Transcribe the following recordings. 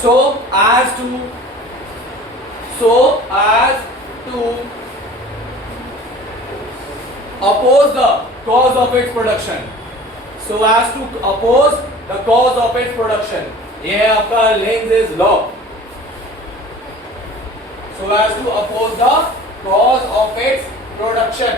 so as to oppose the cause of its production, so as to oppose the cause of its production, ये है आपका Lenz's law. So as to oppose the cause of its production.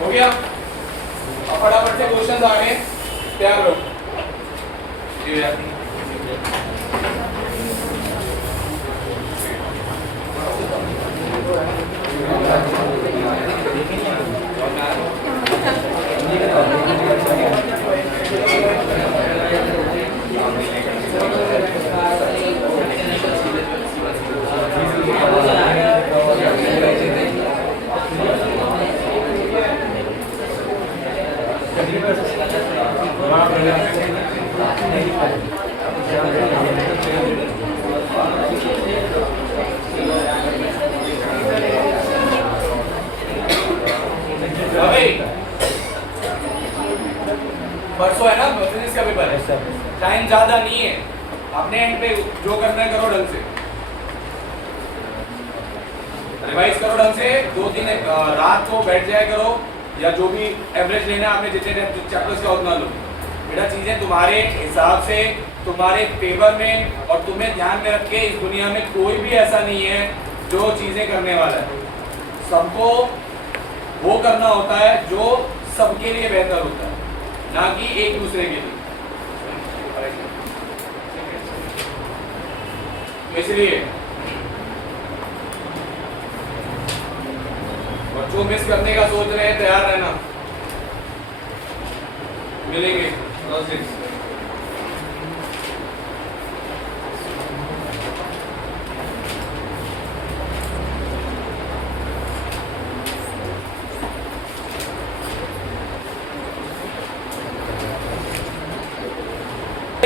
हो गया? अब फटाफट से question आ गए, तैयार रहो। परसों है ना फिजिक्स का पेपर है, टाइम ज्यादा नहीं है, अपने एंड पे जो करना है करो ढंग से, रिवाइज करो ढंग से, 2-3 रात को बैठ जाया करो, या जो भी एवरेज लेना है आपने जितने चैप्टर्स का उतना लो बेटा। चीजें तुम्हारे हिसाब से तुम्हारे पेपर में, और तुम्हें ध्यान में रख के इस दुनिया में कोई भी ऐसा नहीं है जो चीजें करने वाला है। सबको वो करना होता है जो सबके लिए बेहतर होता है, ना कि एक दूसरे के लिए। इसलिए बच्चों मिस करने का सोच रहे हैं, तैयार रहना, मिलेंगे 6।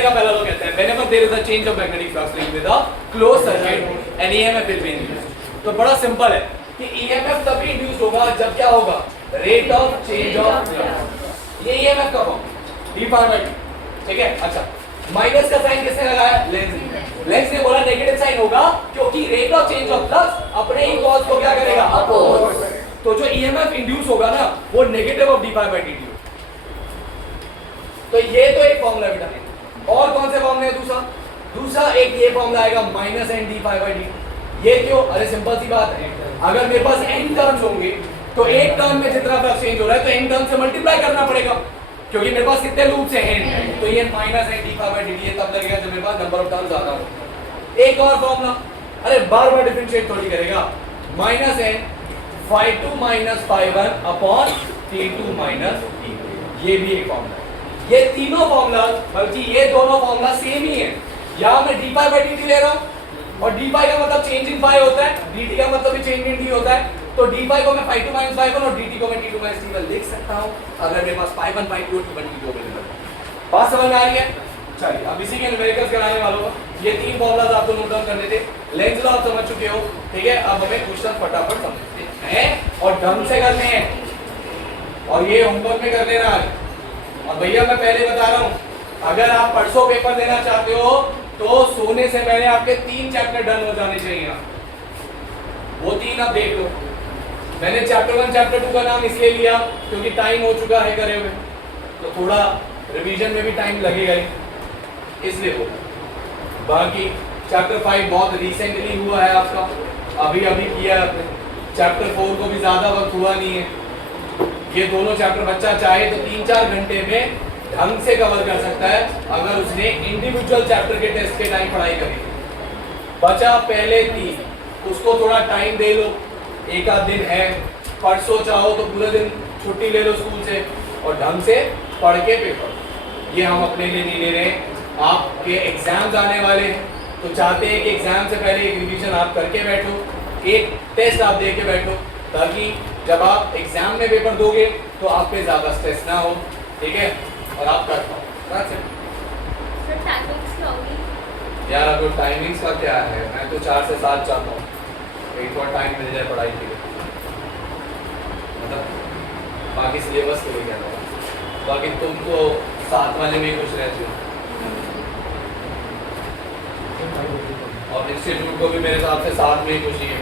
पहला लोग कहते हैं whenever there is a change of magnetic flux linked with a closed circuit an EMF will be induced। तो बड़ा सिंपल है कि EMF तभी इंड्यूस होगा जब क्या होगा, rate of change of flux. ये EMF का फॉर्म d बार बाय dt, ठीक है। अच्छा, माइनस का साइन किसने लगाया, लेंस ने। लेंस ने बोला नेगेटिव साइन होगा क्योंकि rate of change of flux अपने ही कॉज को क्या करेगा, अपोज। तो जो EMF इंड्यूस होगा ना वो नेगेटिव ऑफ d बार बाय dt। तो ये तो एक फॉर्मूला बेटा है। और कौन से फॉर्मूले है दूसरा एक ये फॉर्मूला आएगा minus n d phi by d. ये क्यों, अरे सिंपल सी बात है, अगर मेरे पास n टर्म्स होंगे तो एक टर्म में जितना फ्लक्स चेंज हो रहा है तो n टर्म से मल्टीप्लाई करना पड़ेगा, क्योंकि मेरे पास कितने लूप्स हैं n, तो ये minus n d phi by d ये तब लगेगा जब मेरे पास नंबर ऑफ टर्म्स ज्यादा हो। एक और फॉर्मूला, अरे बार बार डिफरेंशिएट थोड़ी करेगा, minus n phi two minus phi one upon t two minus t, ये भी एक फॉर्मूला है। ये तीनों फॉर्मूला, बल्कि ये दोनों फॉर्मूला सेम ही है। यहाँ मैं d phi by d t ले रहा हूँ, और डी फाई का मतलब चेंज इन फाई होता है, डी टी का मतलब भी चेंज इन टी होता है। तो डी फाई को मैं phi two minus phi one और डी टी को मैं t two minus t one लिख सकता हूँ अगर मेरे पास phi one phi two t one t two available. बात समझ में आ रही है? चलिए अब इसी के न्यूमेरिकल्स कराने वालों को ये तीन फॉर्मूलाज आपको नोट डाउन करने थे। लेंस लॉ आप समझ चुके हो, ठीक है। अब हमें क्वेश्चन फटाफट समझते हैं और ढंग से करने हैं, और ये होमवर्क में कर लेना आज। और भैया मैं पहले बता रहा हूँ, अगर आप परसों पेपर देना चाहते हो तो सोने से पहले आपके 3 चैप्टर डन हो जाने चाहिए। वो 3 आप देख लो। मैंने चैप्टर 1 चैप्टर 2 का नाम इसलिए लिया क्योंकि टाइम हो चुका है करे हुए, तो थोड़ा रिवीजन में भी टाइम लगेगा ही, इसलिए हो। बाकी चैप्टर 5 बहुत रिसेंटली हुआ है आपका, अभी किया है आपने। चैप्टर 4 को भी ज्यादा वक्त हुआ नहीं है। ये दोनों चैप्टर बच्चा चाहे तो 3-4 घंटे में ढंग से कवर कर सकता है अगर उसने इंडिविजुअल चैप्टर के टेस्ट के टाइम पढ़ाई करी। बचा पहले 3, उसको थोड़ा टाइम दे लो, एक आध दिन है, परसों चाहो तो पूरे दिन छुट्टी ले लो स्कूल से और ढंग से पढ़ के पेपर। ये हम अपने लिए नहीं ले रहे हैं, आपके एग्जाम्स आने वाले हैं तो चाहते हैं कि एग्जाम से पहले एक रिवीजन आप करके बैठो, एक टेस्ट आप दे के बैठो, ताकि जब आप एग्जाम में पेपर दोगे तो आप पे ज्यादा स्ट्रेस ना हो, ठीक है, और आप कर पाओ। यार अब टाइमिंग्स का क्या है, मैं तो 4 से 7 चाहता हूँ। एक थोड़ा टाइम मिल जाए पढ़ाई के लिए, मतलब बाकी सिलेबस के लिए क्या होगा, बाकी तुम तो साथ वाले में ही खुश रहती हो, और इंस्टीट्यूट को भी मेरे हिसाब से साथ में ही खुशी है,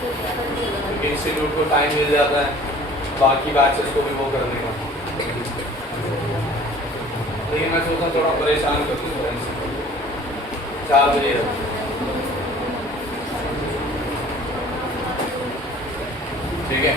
क्योंकि इंस्टीट्यूट को टाइम मिल जाता है बाकी बैचेस को भी वो करने का। लेकिन मैं सोचता हूँ थोड़ा परेशान कर दूँ 4 बजे ठीक है।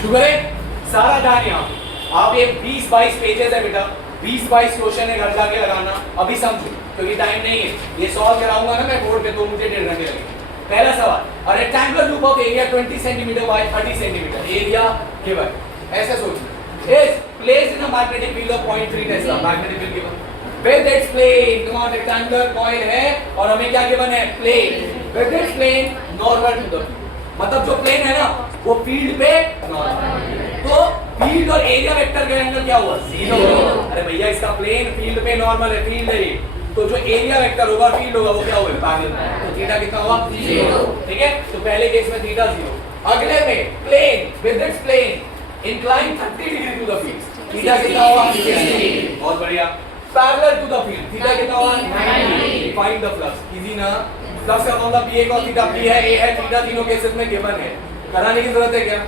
शुगर है सारा ध्यान यहाँ। आप ये 20-22 पेजेस है बेटा, 20-22 क्वेश्चन है, घर जाके लगाना। अभी समझो क्योंकि टाइम नहीं है, ये सॉल्व कराऊंगा ना मैं बोर्ड पे तो मुझे 1.5 घंटे लगेंगे। पहला सवाल, a rectangular loop of area 20 centimetre by 30 centimetre, area given. ऐसे सोचिए, is placed in a magnetic field of 0.3 tesla, magnetic field given with its plane, तुम्हारा रेक्टेंगुलर कॉइल है और हमें क्या गिवन है, plane with its plane normal to the, मतलब जो प्लेन है ना वो फील्ड पे नॉर्मल, तो फील्ड और एरिया वेक्टर का एंगल क्या हुआ, 0। अरे भैया इसका प्लेन फील्ड पे नॉर्मल है, फील्ड है ये, तो जो एरिया वेक्टर होगा फील्ड होगा वो क्या होगा, पैरेलल, तो थीटा कितना हुआ, 0। ठीक है, तो पहले केस में थीटा 0। अगले में plane with its plane incline 30 degree to the field, theta कितना हुआ, 60। बहुत बढ़िया। Parallel to the field, theta कितना हुआ, 90। फाइंड द फ्लक्स, इजी ना। फ्लक्स का formula P cos theta, P है, A है, थीटा तीनों केसेस में गिवन है, कराने की जरूरत है क्या,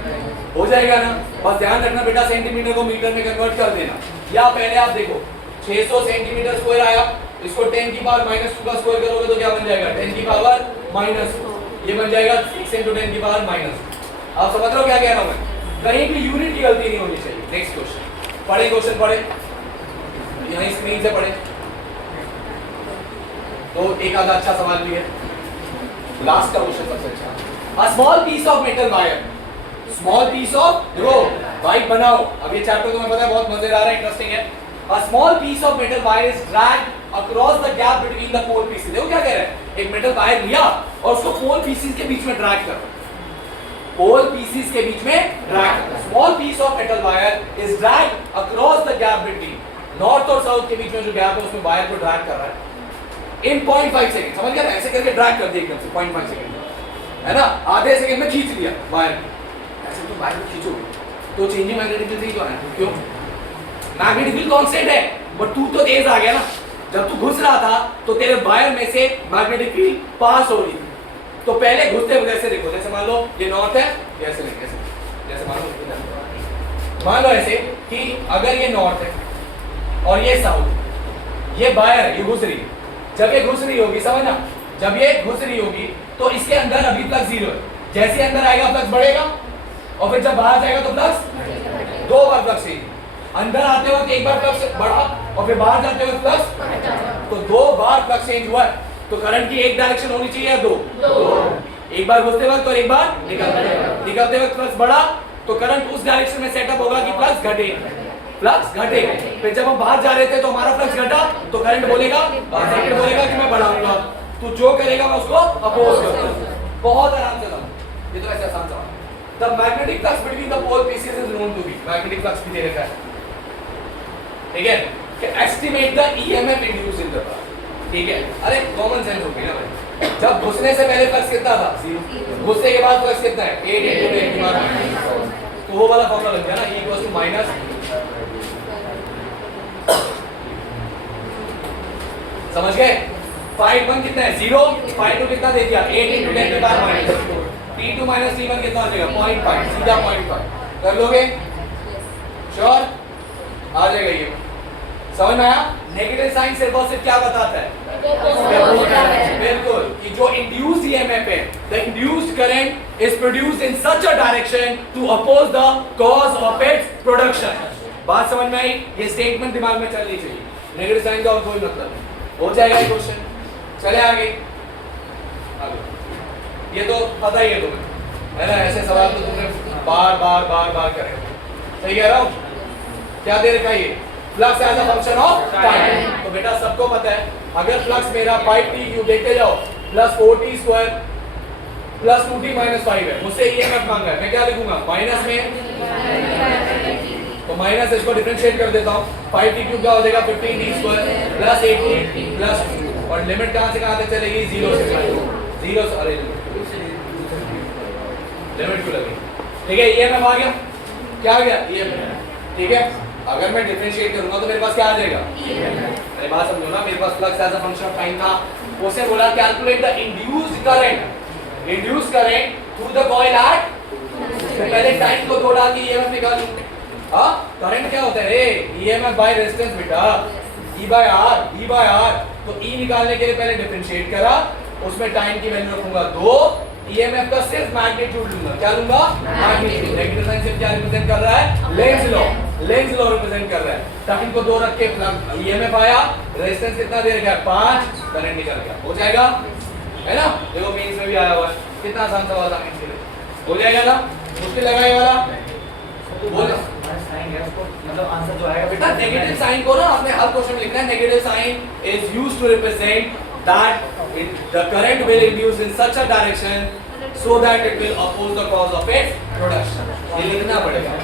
हो जाएगा ना। बस ध्यान रखना बेटा सेंटीमीटर को मीटर में कन्वर्ट कर देना। या पहले आप देखो 600 सेंटीमीटर स्क्वायर आया, इसको 10 की पावर -2 का स्क्वायर करोगे तो क्या बन जाएगा, 10 की पावर -2, ये बन जाएगा 6 × 10 की पावर -2। आप समझ रहे हो क्या कह रहा हूं मैं, कहीं भी यूनिट की गलती नहीं होनी चाहिए। नेक्स्ट क्वेश्चन पढ़े, क्वेश्चन पढ़े, यहां स्क्रीन से पढ़े, तो एक आधा अच्छा सवाल भी है। लास्ट का क्वेश्चन सबसे अच्छा, a small piece of metal wire, small piece of, देखो वाइट बनाओ, अब ये चैप्टर तुम्हें पता है बहुत मजेदार है, इंटरेस्टिंग है। A small piece of metal wire is dragged across the gap between the pole pieces, देखो क्या कह रहा है, एक मेटल वायर लिया और उसको पोल पीसेस के बीच में ड्रैग करो, पोल पीसेस के बीच में ड्रैग करो। Small piece of metal wire is dragged across the gap between, north और साउथ के बीच में जो गैप है उसमें वायर को ड्रैग कर रहा है इन 0.5 सेकंड, समझ गया ना, ऐसे करके ड्रैग कर दिया एकदम से 0.5 सेकंड, है ना, आधे सेकंड में खींच लिया वायर, ऐसे तो वायर को खींचोगे तो चेंजिंग मैग्नेटिक फील्ड ही तो है, क्यों, मैग्नेटिक फील्ड कांस्टेंट है, बट तू तो तेज आ गया ना, जब तू घुस रहा था तो तेरे वायर में से मैग्नेटिक फील्ड पास हो रही थी, तो पहले घुसते हुए जैसे देखो, जैसे मान लो ये नॉर्थ है, जैसे नहीं, जैसे मान लो ऐसे कि अगर ये नॉर्थ है और ये साउथ, ये वायर ये घुस रही है, जब ये घुस रही होगी, समझना, जब ये घुस रही होगी तो इसके अंदर अभी फ्लक्स 0 है, जैसे अंदर आएगा फ्लक्स बढ़ेगा और फिर जब बाहर जाएगा तो फ्लक्स 2 बार फ्लक्स चेंज, अंदर आते वक्त एक बार फ्लक्स बढ़ा और फिर बाहर जाते वक्त फ्लक्स, तो 2 बार फ्लक्स चेंज हुआ है, तो करंट की एक डायरेक्शन होनी चाहिए या 2, एक बार घुसते वक्त और एक बार निकलते वक्त फ्लक्स बढ़ा तो करंट उस डायरेक्शन में सेटअप होगा कि फ्लक्स घटे, फ्लक्स घटे, फिर जब हम बाहर जा रहे थे तो हमारा फ्लक्स घटा तो करंट बोलेगा, सर्किट बोलेगा कि मैं बढ़ाऊंगा, तो जो करेगा मैं उसको अपोज करूंगा। बहुत आराम से समझ, ये तो ऐसे आसान सवाल। The magnetic flux between the pole pieces is known to be, magnetic flux भी दे रखा है, ठीक है, कि estimate the EMF induce in the path, ठीक है। अरे कॉमन सेंस हो गया ना भाई, जब घुसने से पहले फ्लक्स कितना था, 0, घुसने के बाद फ्लक्स कितना है, 8 × 10 की पावर, तो वो वाला फॉर्मूला लग गया ना, E = माइनस, समझ गए, ∅1 कितना है, 0, ∅2 कितना दे दिया, 8 × 10 की पावर -, T2 - T1 कितना हो जाएगा, 0.5, सीधा 0.5 कर लोगे, श्योर आ जाएगा ये, समझ में आया। नेगेटिव साइन सिर्फ और सिर्फ क्या बताता है, बिल्कुल, कि जो इंड्यूस्ड ईएमएफ है, the induced current is produced in such a direction to oppose the cause of its production. बात समझ में आई, ये स्टेटमेंट दिमाग में चलनी चाहिए, नेगेटिव साइन का और कोई मतलब नहीं। हो जाएगा ये क्वेश्चन, चले आगे। ये तो पता ही है तुम्हें, है ना, ऐसे सवाल तो तुमने बार बार करें, सही कह रहा हूँ। क्या दे रखा है, flux as a function of time, तो बेटा सबको पता है अगर फ्लक्स मेरा 5t क्यूब, देखते जाओ, +4t² प्लस 2t माइनस 5 है, मुझसे ईएमएफ मांगा है, मैं क्या लिखूंगा माइनस में, तो माइनस इसको डिफरेंशिएट कर देता हूँ, 5t क्यूब का हो जाएगा 15t square plus 8t plus 2, और लिमिट कहां से कहां तक चलेगी, 0 से 0 से, अरे लिमिट क्यों लगी, ठीक है, ईएमएफ आ गया, क्या आ गया ईएमएफ, ठीक है। अगर मैं डिफरेंशिएट करूंगा तो मेरे पास क्या आ जाएगा, अरे बात समझो ना, मेरे पास flux as a function of time था, उसे बोला calculate the induced current through the coil at, पहले टाइम को दो डाल के ईएमएफ निकालूं, हां करंट क्या होता है रे, ईएमएफ बाय रेजिस्टेंस बेटा, ई बाय आर, तो ई निकालने के लिए पहले डिफरेंशिएट करा, उसमें टाइम की वैल्यू रखूंगा 2, ईएमएफ का सिर्फ मैग्नीट्यूड लूंगा, क्या लूंगा मैग्नीट्यूड, नेगेटिव साइन सिर्फ क्या रिप्रेजेंट कर रहा है, लेंज लॉ रिप्रेजेंट कर रहा है, टाइम को 2 रख के ईएमएफ आया, रेजिस्टेंस कितना दे रखा है 5, करंट निकल गया, हो जाएगा, है ना, देखो मेंस में भी आया हुआ है, कितना आसान सवाल था मेंस के लिए, हो जाएगा ना, मुश्किल लगा ये वाला, बोलो साइन है उसको, मतलब आंसर जो आएगा बेटा नेगेटिव साइन को ना आपने हर क्वेश्चन में लिखना है, negative sign is used to represent that the current will induce in such a direction so that it will oppose the cause of its production, ये लिखना पड़ेगा,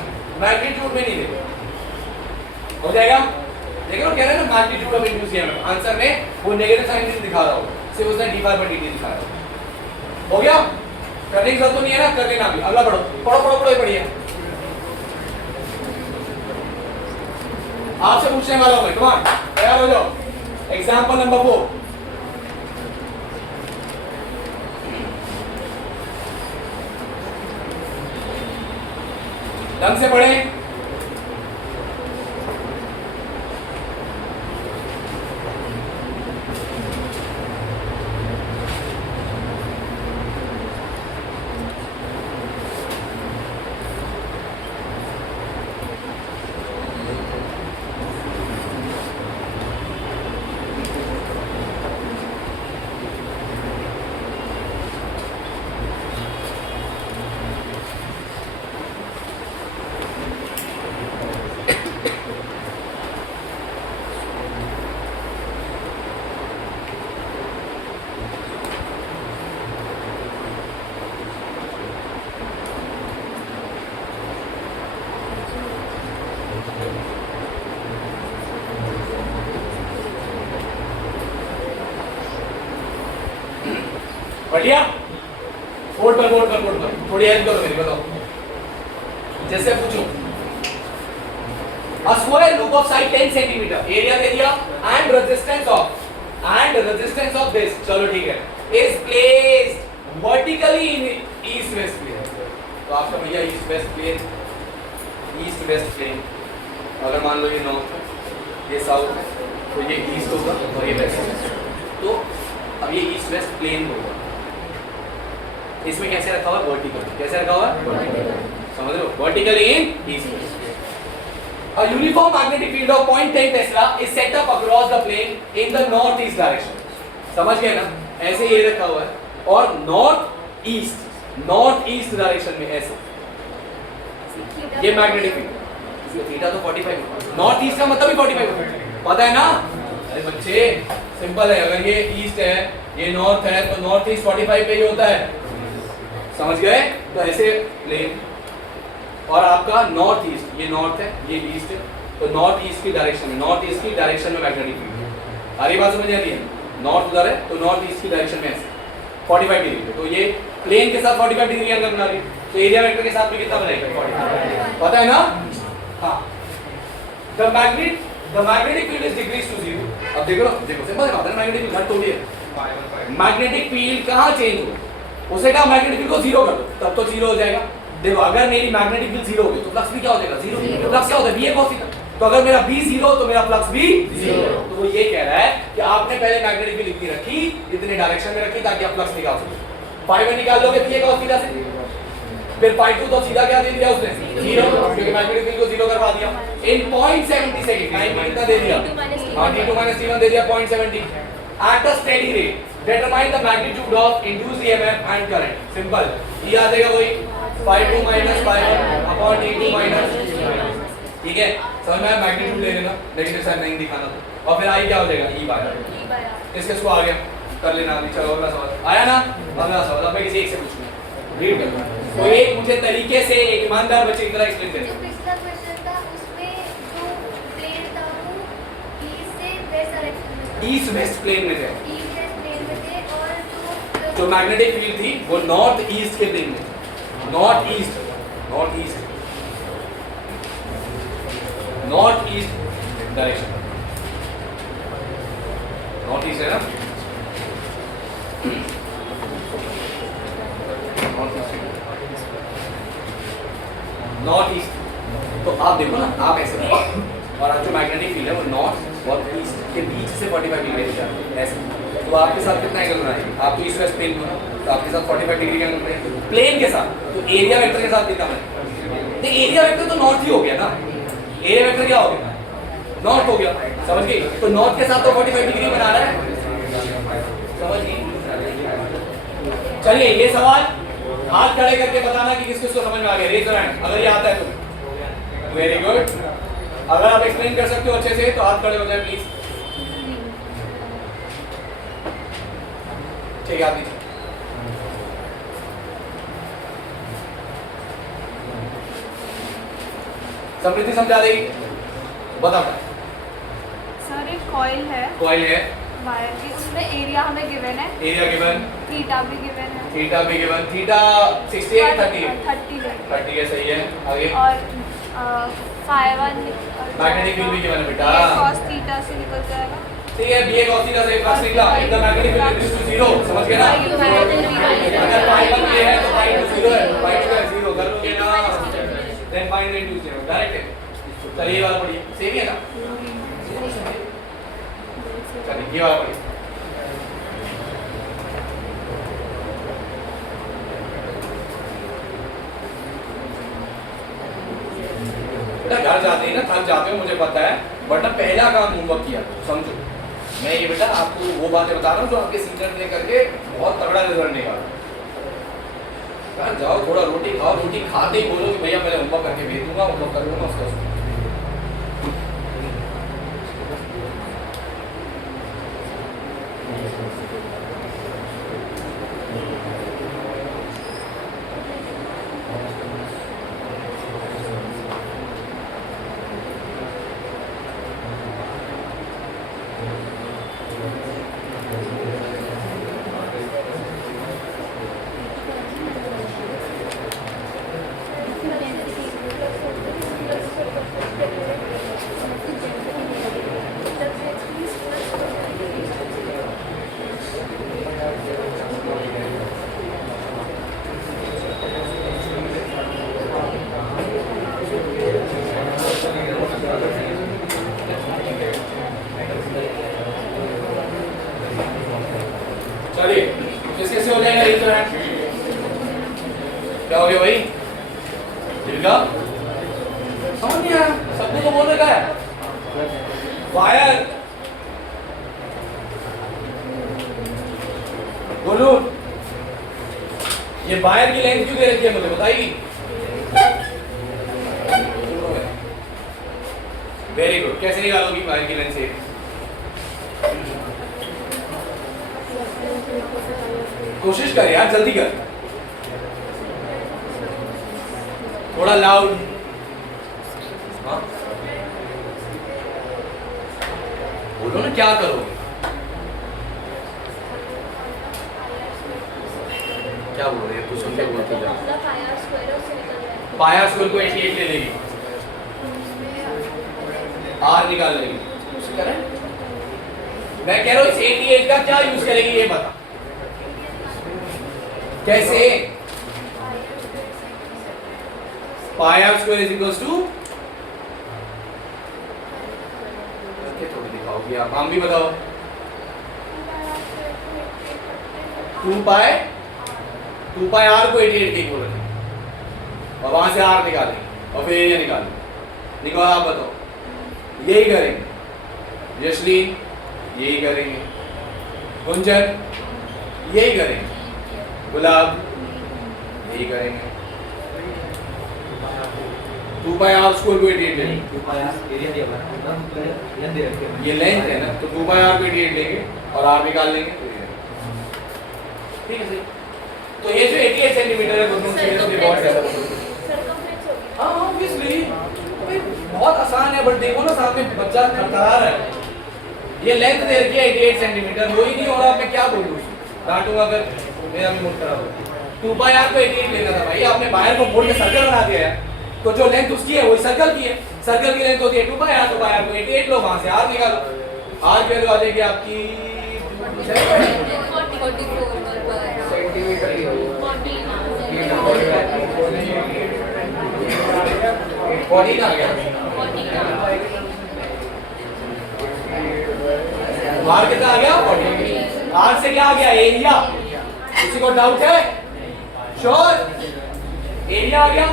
मैग्नीट्यूड में नहीं लिखना, हो जाएगा, देखो कह रहे हैं ना magnitude of induce EMF, answer में वो नेगेटिव साइन नहीं दिखा रहा हो, सिर्फ उसने d/dt दिखा रहा है, हो गया, करने की जरूरत तो नहीं है ना, कर लेना भी, अगला पढ़ो ये पढ़िए, आपसे पूछने वाला हूं मैं, कम ऑन तैयार हो जाओ, एग्जांपल नंबर 4, ढंग से पढ़ें, बढ़िया, बोर्ड पर थोड़ी हेल्प करो मेरी, बताओ, जैसे पूछो a square loop of side 10 centimetre, area दे दिया, and resistance of this, चलो ठीक है, is placed vertically in east west plane, तो आपका भैया ईस्ट वेस्ट प्लेन, अगर मान लो ये नॉर्थ, ये साउथ, तो ये ईस्ट होगा और ये वेस्ट, तो अब ये ईस्ट वेस्ट प्लेन होगा, इसमें कैसे रखा हुआ है वर्टिकल, कैसे रखा हुआ है वर्टिकल, समझ रहे हो, vertically in east west, a uniform magnetic field of 0.10 Tesla is set up across the plane in the northeast direction, समझ गए ना, ऐसे ये रखा हुआ है, और नॉर्थ ईस्ट डायरेक्शन में ऐसे, ये मैग्नेटिक फील्ड, थीटा तो 45, नॉर्थ ईस्ट का मतलब ही 45, पता है ना, अरे बच्चे सिंपल है, अगर ये ईस्ट है ये नॉर्थ है तो नॉर्थ ईस्ट 45 पे ही होता है, समझ गए, तो ऐसे प्लेन, और आपका नॉर्थ ईस्ट, ये नॉर्थ है ये ईस्ट है, तो नॉर्थ ईस्ट की डायरेक्शन में मैग्नेटिक फील्ड है, सारी बात समझ आ रही है, नॉर्थ उधर है तो नॉर्थ ईस्ट की डायरेक्शन में ऐसे 45 डिग्री पे, तो ये प्लेन के साथ 45 डिग्री एंगल बना रही है, तो एरिया वेक्टर के साथ भी कितना बनेगा 45, पता है ना, हाँ, the magnetic field is decrease to 0, अब देखो सिंपल बात है, मैग्नेटिक फील्ड घट थोड़ी है, मैग्नेटिक फील्ड कहाँ चेंज हो, उसे कहा मैग्नेटिक फील्ड को 0 कर दो, तब तो 0 हो जाएगा, देखो अगर मेरी मैग्नेटिक फील्ड 0 होगी तो फ्लक्स भी क्या हो जाएगा 0, फ्लक्स क्या होता है, b cos थीटा, तो अगर मेरा b 0 तो मेरा फ्लक्स भी 0, तो वो ये कह रहा है कि आपने पहले मैग्नेटिक फील्ड इतनी रखी, इतने डायरेक्शन में रखी ताकि आप फ्लक्स निकाल सको, फाई में निकाल लोगे b cos थीटा से, फिर फाई 2 तो सीधा क्या दे दिया उसने 0, क्योंकि मैग्नेटिक फील्ड को 0 करवा दिया, इन 0.70 सेकंड टाइम में कितना दे दिया, हां t2 - t1 दे दिया 0.70, at a steady rate determine the magnitude of induced EMF and current, simple, ये आ जाएगा वही phi2 minus phi1 upon t2 minus, ठीक है, समझ में आया, मैग्नीट्यूड ले लेना, नेगेटिव साइन नहीं दिखाना, और फिर आई क्या हो जाएगा e बाय, इसके इसको आ गया, कर लेना अभी, चलो अगला सवाल आया ना, अगला सवाल अब मैं किसी एक से पूछूंगा, रीड कर। तो एक मुझे तरीके से एक ईमानदार बच्चे की तरह एक्सप्लेन जो करें। पिछला क्वेश्चन था उसमें जो प्लेन था वो ईस्ट से वेस्ट डायरेक्शन में था। ईस्ट वेस्ट प्लेन में थे, ईस्ट वेस्ट प्लेन में थे और जो मैग्नेटिक फील्ड थी वो नॉर्थ ईस्ट के प्लेन में, north east, north east, north east direction, north east है ना, नॉर्थ ईस्ट। तो आप देखो ना, आप ऐसे देखो और आप जो मैग्नेटिक फील्ड है वो नॉर्थ और ईस्ट के बीच से 45 डिग्री है ऐसे। तो आपके साथ कितना एंगल बनाएंगे? आप तो ईस्ट वेस्ट प्लेन में हो, तो आपके साथ 45 डिग्री का एंगल बनाएंगे प्लेन के साथ। तो एरिया वेक्टर के साथ कितना बनेगा? नहीं, एरिया वेक्टर तो नॉर्थ ही हो गया ना, एरिया वेक्टर क्या हो गया? नॉर्थ हो गया, समझ गए? तो नॉर्थ के साथ तो 45 डिग्री बना रहा है, समझ गए? चलिए ये सवाल हाथ खड़े करके बताना कि किस किस को समझ में आ गया। रेज योर हैंड अगर ये आता है तो। Very good. अगर आप एक्सप्लेन कर सकते हो अच्छे से तो हाथ खड़े हो जाए प्लीज। ठीक है, आप लीजिए। समृद्धि समझा देगी, बता। सर एक कॉइल है कॉइल है, वायर की, उसमें एरिया हमें गिवन है, एरिया गिवन, थीटा भी गिवन है, थीटा भी गिवन। थीटा 60 है कि 30 है? 30 है 30 है, सही है। आगे और फाई1 मैग्नेटिक फील्ड भी गिवन है बेटा। cos थीटा से निकल जाएगा। ठीक है, bA cos थीटा से cos निकला, एकदम मैग्नेटिक फील्ड इक्वल टू 0, समझ गए ना? अगर फाई1 ये है तो फाई2 0 है, फाई2 का 0 कर लोगे ना, देन फाइंड इनटू 0 डायरेक्ट है। चलिए ये वाला पढ़िए, सेम ही है ना? चलिए ये वाला पढ़िए। बेटा घर जाते ही ना थक जाते हो, मुझे पता है, बट ना पहला काम होमवर्क किया समझो। मैं ये बेटा आपको वो बातें बता रहा हूँ जो आपके सीनियर ने करके बहुत तगड़ा रिजल्ट निकाला। यार जाओ थोड़ा रोटी खाओ, रोटी खाते ही बोलो कि भैया पहले होमवर्क करके भेज दूंगा, होमवर्क कर दूंगा उसका। चलिए किसके से हो जाएगा ये तो है? क्या हो गया भाई? दीर्घा समझ नहीं आया, सबको तो बोल रखा है। वायर बोलो, ये वायर की लेंथ क्यों दे रखी है मुझे बताइए? Very good. कैसे निकालोगी वायर की लेंथ से? कोशिश कर यार, जल्दी कर, थोड़ा लाउड। हाँ बोलो ना, क्या करोगे? क्या बोल रही है तू? सुन के बोलती जा। पाई आर स्क्वायर को 88 ले लेगी, आर निकाल लेगी। मैं कह रहा हूँ इस 88 का क्या यूज करेगी ये बता। कैसे? Pi r square is equals to, थोड़ी दिखाओगी आप, हम भी बताओ। 2 पाई आर को 88 के इक्वल रखें और वहां से आर निकालेंगे और फिर एरिया निकालेंगे। निकाल, आप बताओ। यही करेंगे यशलीन, यही करेंगे गुंजन, यही करेंगे गुलाब, यही करेंगे। 2 पाई आर स्क्वायर को 88 लेंगे, 2 पाई आर एरिया दिया हुआ है, ये लेंथ है ना, तो 2 पाई आर को 88 लेंगे और आर निकाल लेंगे। ठीक है सही। तो ये जो 88 सेंटीमीटर है दोनों से तो रिकॉर्ड कैसा बोलो? सर्कमफ्रेंस होगी। हाँ ऑब्वियसली अबे बहुत आसान है, बट देखो ना सामने बच्चा खड़खड़ा रहा है। ये लेंथ दे रखी है 88 सेंटीमीटर, वो ही नहीं हो रहा, मैं क्या बोलूँ? डांटूंगा अगर मेरा भी मूड खराब हो। 2πr को 88 लेना था भाई, आपने बाहर को बोल के सर्कल बना दिया है, तो जो लेंथ उसकी है वही सर्कल की है। सर्कल की लेंथ होती है 2πr, तो πr को 88 लो, वहां से r निकालो। r की वैल्यू आ जाएगी आपकी 44 सेंटीमीटर ही होगा 14 आ गया। r कितना आ गया? 14। r से क्या आ गया? एरिया। किसी को डाउट है? श्योर? एरिया आ गया।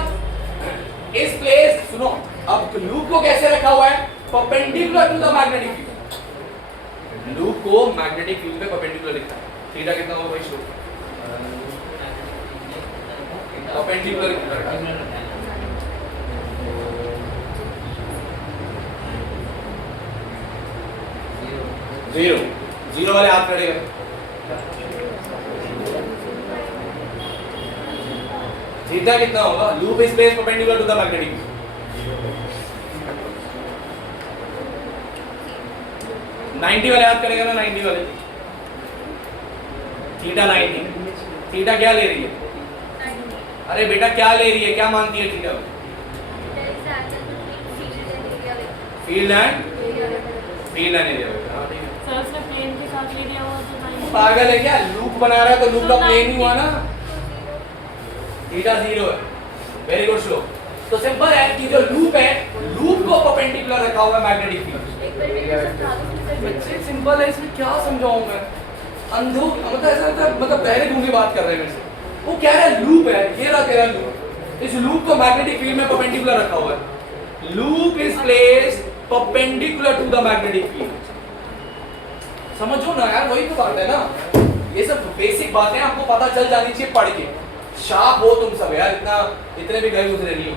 इस प्लेस सुनो, अब लूप को कैसे रखा हुआ है? Perpendicular to the magnetic field. Loop को मैग्नेटिक फील्ड पे परपेंडिकुलर लिखा है। थीटा कितना होगा भाई? Sure perpendicular zero. जीरो वाले हाथ खड़े करें। थीटा कितना होगा? Loop is placed perpendicular to the magnetic field. Ninety वाले हाथ करेगा ना? 90 वाले। थीटा 90। थीटा क्या ले रही है? अरे बेटा क्या ले रही है? क्या मानती है theta? Field and area. Sir उसने प्लेन के साथ ले लिया हुआ तो नहीं पागल है क्या? लूप बना रहा है तो लूप का प्लेन ही हुआ ना। थीटा 0 है। वेरी गुड श्लोक। तो सिंपल है कि जो लूप है, लूप को परपेंडिकुलर रखा हुआ है मैग्नेटिक फील्ड। बच्चे सिंपल है, इसमें क्या समझाऊं मैं? अंधों मतलब ऐसा लगता है, मतलब पहले ढूंढी बात कर रहे हैं मेरे से। वो कह रहा है लूप है, ये रहा तेरा लूप। इस लूप को मैग्नेटिक फील्ड में परपेंडिकुलर रखा हुआ है। Loop is placed perpendicular to the magnetic field. समझो ना यार, वही तो बात है ना। ये सब बेसिक बातें आपको पता चल जानी चाहिए पढ़ के। शार्प हो तुम सब यार, इतने भी गए गुजरे नहीं हो।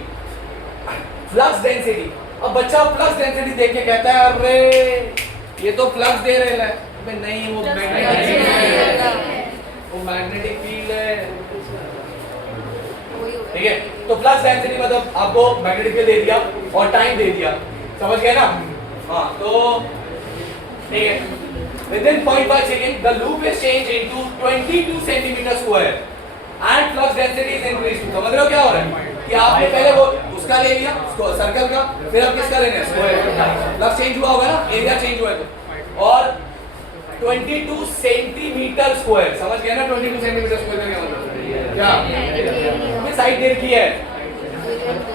फ्लक्स डेंसिटी, अब बच्चा फ्लक्स डेंसिटी देख के कहता है अरे ये तो फ्लक्स दे रहे हैं। नहीं, वो मैग्नेटिक फील्ड है। ठीक है, तो फ्लक्स डेंसिटी मतलब आपको मैग्नेटिक फील्ड दे दिया और टाइम दे दिया, समझ गए ना? हाँ, तो ठीक है। Within 0.5 second, the loop is changed into 22 centimeter square and flux density is increased. समझ रहे हो क्या हो रहा है? कि आपने पहले वो उसका ले लिया सर्कल का, फिर अब किसका लेना है? स्क्वायर। फ्लक्स चेंज हुआ होगा ना, एरिया चेंज हुआ है तो। और 22 सेंटीमीटर स्क्वायर, समझ गए ना? 22 सेंटीमीटर स्क्वायर का क्या मतलब? क्या ये साइड दे रखी है,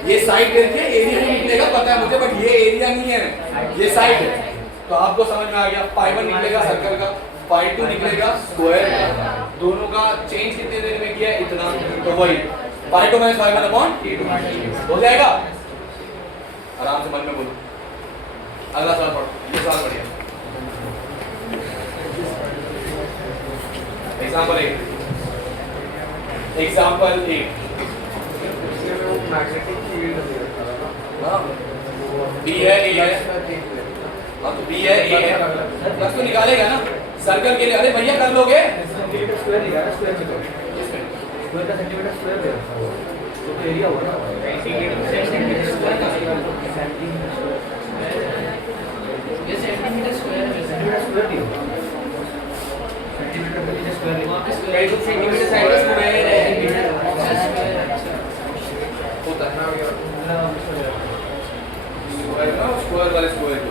ये साइड दे रखी है, एरिया नहीं निकलेगा पता है मुझे, बट ये एरिया नहीं है, ये साइड है। तो आपको समझ में आ गया, π1 निकलेगा सर्कल का, π2 निकलेगा स्क्वायर का। दोनों का चेंज कितने देर में किया? इतना। तो वही π2 - π1 अपॉन T2 हो जाएगा। आराम से मन में बोलो। अगला सवाल पढ़ो, ये सवाल बढ़िया। एग्जांपल 8। एग्जांपल 8। मैग्नेटिक फील्ड हां, B है, A है। हाँ तो B है, A है, फ्लक्स तो निकालेगा ना सर्कल के लिए। अरे भैया कर लोगे? सेंटीमीटर स्क्वायर लिया है, स्क्वायर चलो स्क्वायर का सेंटीमीटर स्क्वायर ले तो एरिया हुआ ना सेंटीमीटर स्क्वायर का ये सेंटीमीटर स्क्वायर नहीं होगा, सेंटीमीटर स्क्वायर वहां पे स्क्वायर तो सेंटीमीटर साइड स्क्वायर है होता है स्क्वायर ना, स्क्वायर वाले स्क्वायर।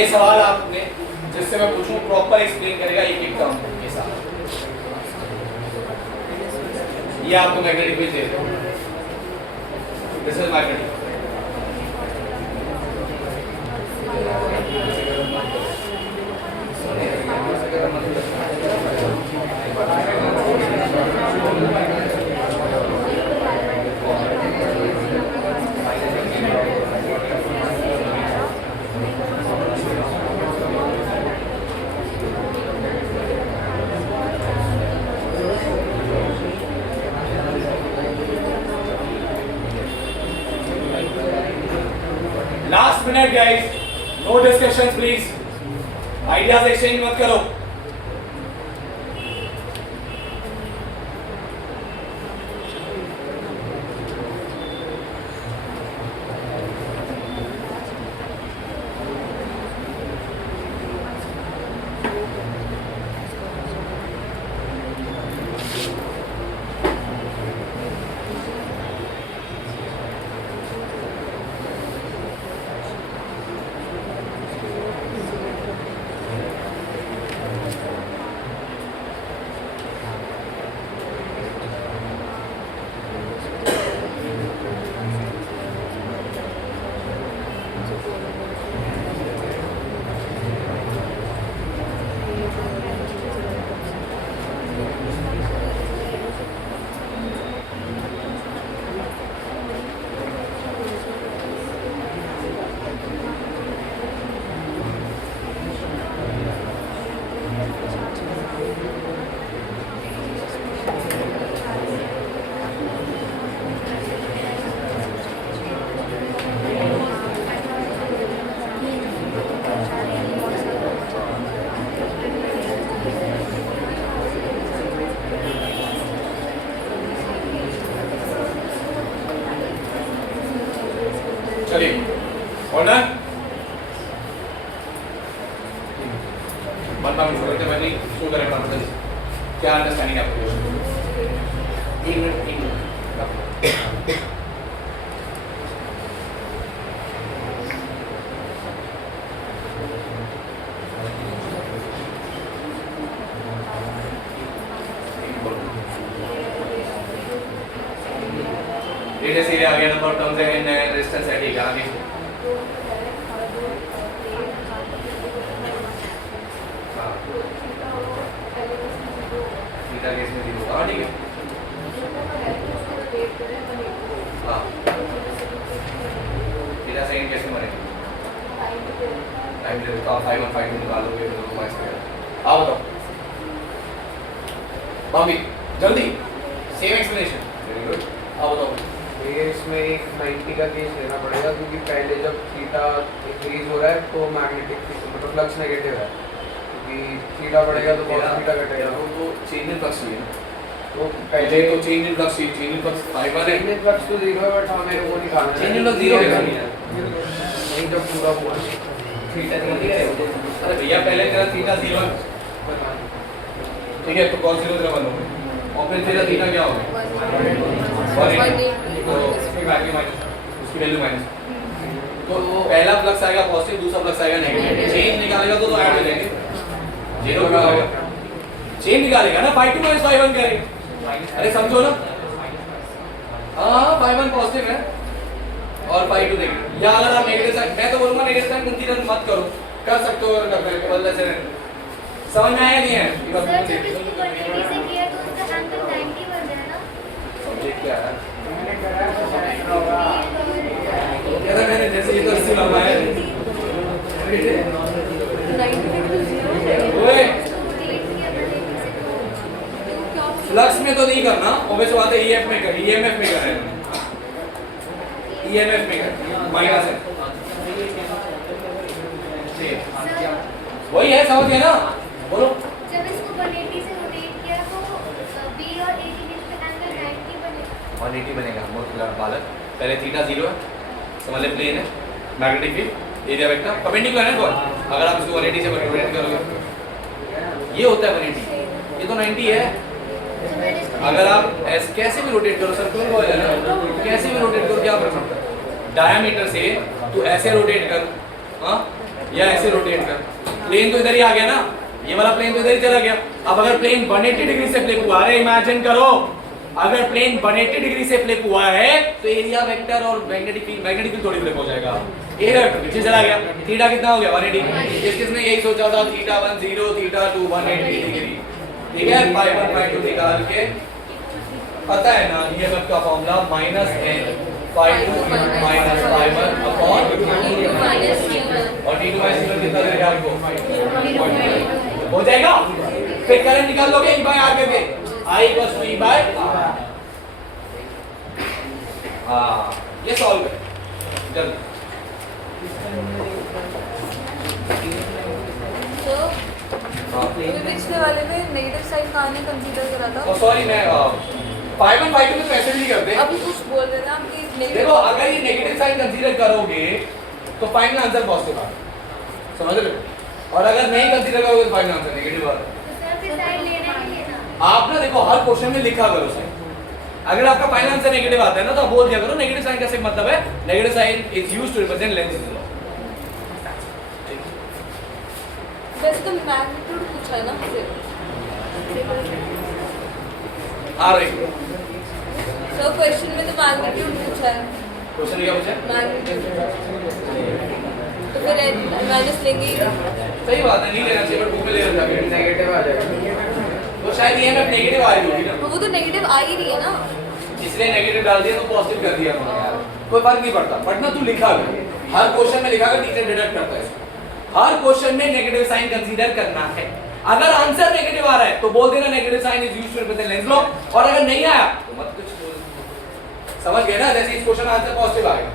ये सवाल आपने जिससे मैं पूछूं प्रॉपर एक्सप्लेन करेगा एक एक टर्म के साथ। ये आपको मैग्नेटिक फील्ड दे रहे हो, this is magnetic. Last minute guys, no discussions please, ideas exchange मत करो। चलिए और डन। बनता हूँ शुरू करते हैं, मैं शुरू करें मतलब क्या अंडरस्टैंडिंग है आपको? एक मिनट रेडियस एरिया आ गया, नंबर ऑफ टर्म्स है इन रेजिस्टेंस है, ठीक है। आगे हां थीटा केस में 0 हां ठीक है। हां थीटा सेकंड केस में बनेगा टाइम ले तो 5 1 5 निकालोगे तो 2 स्क्वायर। आओ बताओ मम्मी जल्दी, सेम एक्सप्लेनेशन। वेरी गुड, आओ बताओ। ये इसमें एक 90 का केस लेना पड़ेगा क्योंकि पहले जब थीटा इंक्रीज हो रहा है तो मैग्नेटिक मतलब फ्लक्स नेगेटिव है, क्योंकि थीटा बढ़ेगा तो cos थीटा घटेगा। तो चेंज इन फ्लक्स हुई है तो पहले तो change in flux, change in flux 5 है, चेंज इन फ्लक्स तो 0 है, बट हमें वो निकालना है चेंज इन फ्लक्स 0 है नहीं जब पूरा हुआ थीटा नहीं है। अरे भैया पहले तेरा थीटा 0 है, ठीक है, तो cos 0 तेरा बन होगा और फिर तेरा थीटा क्या होगा 180, तो उसकी वैल्यू माइनस, उसकी वैल्यू माइनस। तो पहला फ्लक्स आएगा पॉजिटिव, दूसरा फ्लक्स आएगा नेगेटिव। चेंज निकालेगा तो ऐड हो जाएंगे, जीरो क्यों आएगा? चेंज निकालेगा ना, 5 2 - 5 1 करेंगे। अरे समझो ना, हाँ 5 1 पॉजिटिव है और 5 2 नेगेटिव। या अगर आप नेगेटिव साइन, मैं तो बोलूंगा नेगेटिव साइन कंसीडर मत करो, कर सकते हो और कर के बदला से समझ में आया नहीं है? सर जब इसको 180 से किया तो उसका एंगल 90 बन गया ना। सब्जेक्ट क्या है? कहता मैंने जैसे ये तो 80 लंबा है। ओए फ्लक्स में तो नहीं करना, ऑब्वियस बात है, ईएफ में कर, ईएमएफ में कर रहे हैं, ईएमएफ में कर, माइनस है वही है, समझ गए ना? बोलो। जब इसको 180 से रोटेट किया तो बी और ए के बीच में एंगल 90 बनेगा। 180 बनेगा मोर बालक। पहले थीटा 0 है, समझ ले, प्लेन है, magnetic field, area vector perpendicular है कौन? अगर आप इसको 180 से रोटेट करोगे ये होता है 180, ये तो 90 है। तो मैंने इसको अगर आप ऐसे कैसे भी रोटेट करो, सर्कुलर को है ना, कैसे भी रोटेट करो क्या फर्क पड़ता है? डायमीटर से तू ऐसे रोटेट कर, हाँ या ऐसे रोटेट कर, प्लेन तो इधर ही आ गया ना, ये वाला प्लेन तो इधर ही चला गया। अब अगर प्लेन 180 डिग्री से फ्लिप हुआ है, इमेजिन करो अगर प्लेन 180 डिग्री से फ्लिप हुआ है तो एरिया वेक्टर और मैग्नेटिक फील्ड थोड़ी फ्लिप हो जाएगा। एरिया वेक्टर पीछे चला गया, थीटा कितना हो गया 180। किसने यही सोचा था थीटा 10 थीटा 2 180 डिग्री, ठीक है। पाई 1 पाई 2 निकाल के पता है ना ये सब का फॉर्मूला -n पाई 2 माइनस पाई 1 अपॉन और t2 माइनस c1 कितना देगा आपको, हो जाएगा। फिर करंट निकाल लोगे e बाय r करके, I equals to e by r। हां ये सॉल्व कर जल्दी। तो पिछले वाले में नेगेटिव साइन कहाँ ने कंसीडर करा था? सॉरी मैं पाई 1 पाई 2 में ऐसे नहीं करते। अभी कुछ बोल रहे थे आप कि देखो अगर ये नेगेटिव साइन कंसीडर करोगे तो फाइनल आंसर पॉजिटिव आएगा, समझ रहे हो। और अगर नहीं कंसीडर करोगे तो फाइनल आंसर नेगेटिव आएगा। तो सर फिर साइड लेना ही लेना। आप ना देखो हर क्वेश्चन में लिखा करो साइन, अगर आपका फाइनल आंसर नेगेटिव आता है ना तो आप बोल दिया करो नेगेटिव साइन का सिर्फ मतलब है negative sign is used to represent Lenz's law. वैसे तो मैग्नीट्यूड पूछा है ना मुझसे। आ रही सर क्वेश्चन में तो मैग्नीट्यूड पूछा है। क्वेश्चन क्या पूछा? मैग्नीट्यूड तो फिर माइनस लेंगे ही। सही बात है, नहीं लेना चाहिए बट बुक में ले लेना चाहिए। नेगेटिव आ जाएगा तो शायद ये में नेगेटिव आ रही होगी ना, वो तो नेगेटिव आ ही रही है ना, इसलिए नेगेटिव डाल दिया तो पॉजिटिव कर दिया उन्होंने यार, कोई फर्क नहीं पड़ता। बट ना तू लिखा कर, हर क्वेश्चन में लिखा कर, टीचर डिडक्ट करता है इसको। हर क्वेश्चन में नेगेटिव साइन कंसीडर करना है। अगर आंसर नेगेटिव आ रहा है तो बोल देना negative sign is used to represent Lenz law, और अगर नहीं आया तो मत कुछ बोल। समझ गए ना, जैसे इस क्वेश्चन का आंसर पॉजिटिव आएगा।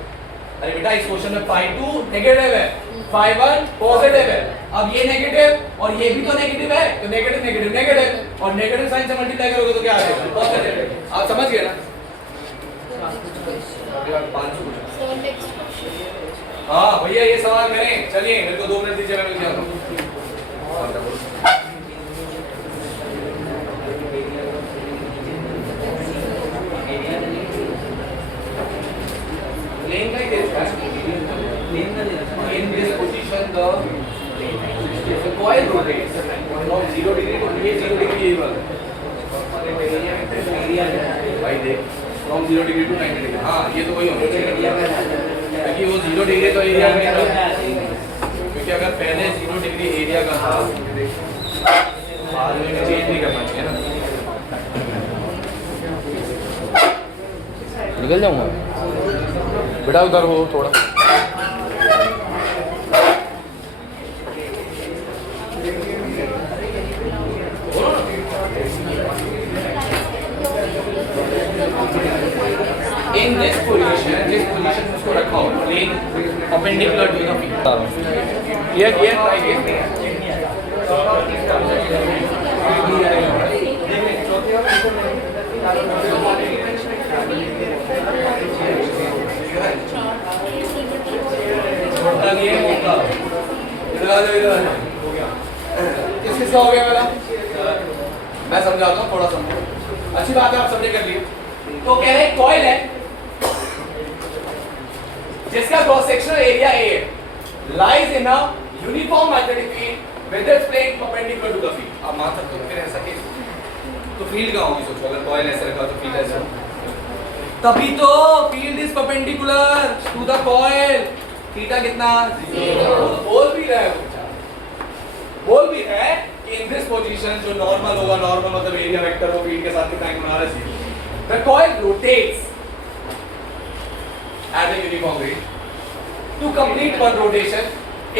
अरे बेटा इस क्वेश्चन में पाई 2 नेगेटिव है, पाई 1 पॉजिटिव है। अब ये नेगेटिव और ये भी तो नेगेटिव है, तो नेगेटिव नेगेटिव नेगेटिव और नेगेटिव साइन से मल्टीप्लाई करोगे तो क्या आ जाएगा पॉजिटिव। आप समझ गए ना। Sir next question. हाँ भैया ये सवाल करें, चलिए मेरे को 2 मिनट दीजिए, मैं मिल जाता हूँ। प्लेन का ही देता है, in this position the coil rotates from 0 degree to ये 0 degree यही वाला भाई देख from 0 degree to 90 degree। हाँ ये तो वही होना चाहिए क्योंकि वो 0 डिग्री तो एरिया में था, क्योंकि अगर पहले 0 डिग्री एरिया का था बाद में चेंज नहीं करना चाहिए ना। निकल जाऊंगा बेटा उधर हो थोड़ा। In this position उसको रखा हो plane perpendicular to the field। ये ट्राई किया ये होगा इधर आ जाओ हो गया। किसका हो गया मेरा? मैं समझाता हूँ थोड़ा समझो, अच्छी बात है आप समझे कर लिए। तो कह रहे कॉइल है जिसका क्रॉस सेक्शनल एरिया A है, lies in a uniform magnetic field with its plane perpendicular to the field. आप मान सकते हो फिर ऐसा केस तो फील्ड का होगी, सोचो अगर कॉइल ऐसे रखा तो फील्ड ऐसा, तभी तो field is perpendicular to the coil. Theta कितना 0। बोल भी रहा है बोल भी रहा है कि इन दिस पोजीशन जो नॉर्मल होगा, नॉर्मल मतलब एरिया वेक्टर वो फील्ड के साथ कितना एंगल बना रहा है। The coil rotates at a uniform rate to complete one rotation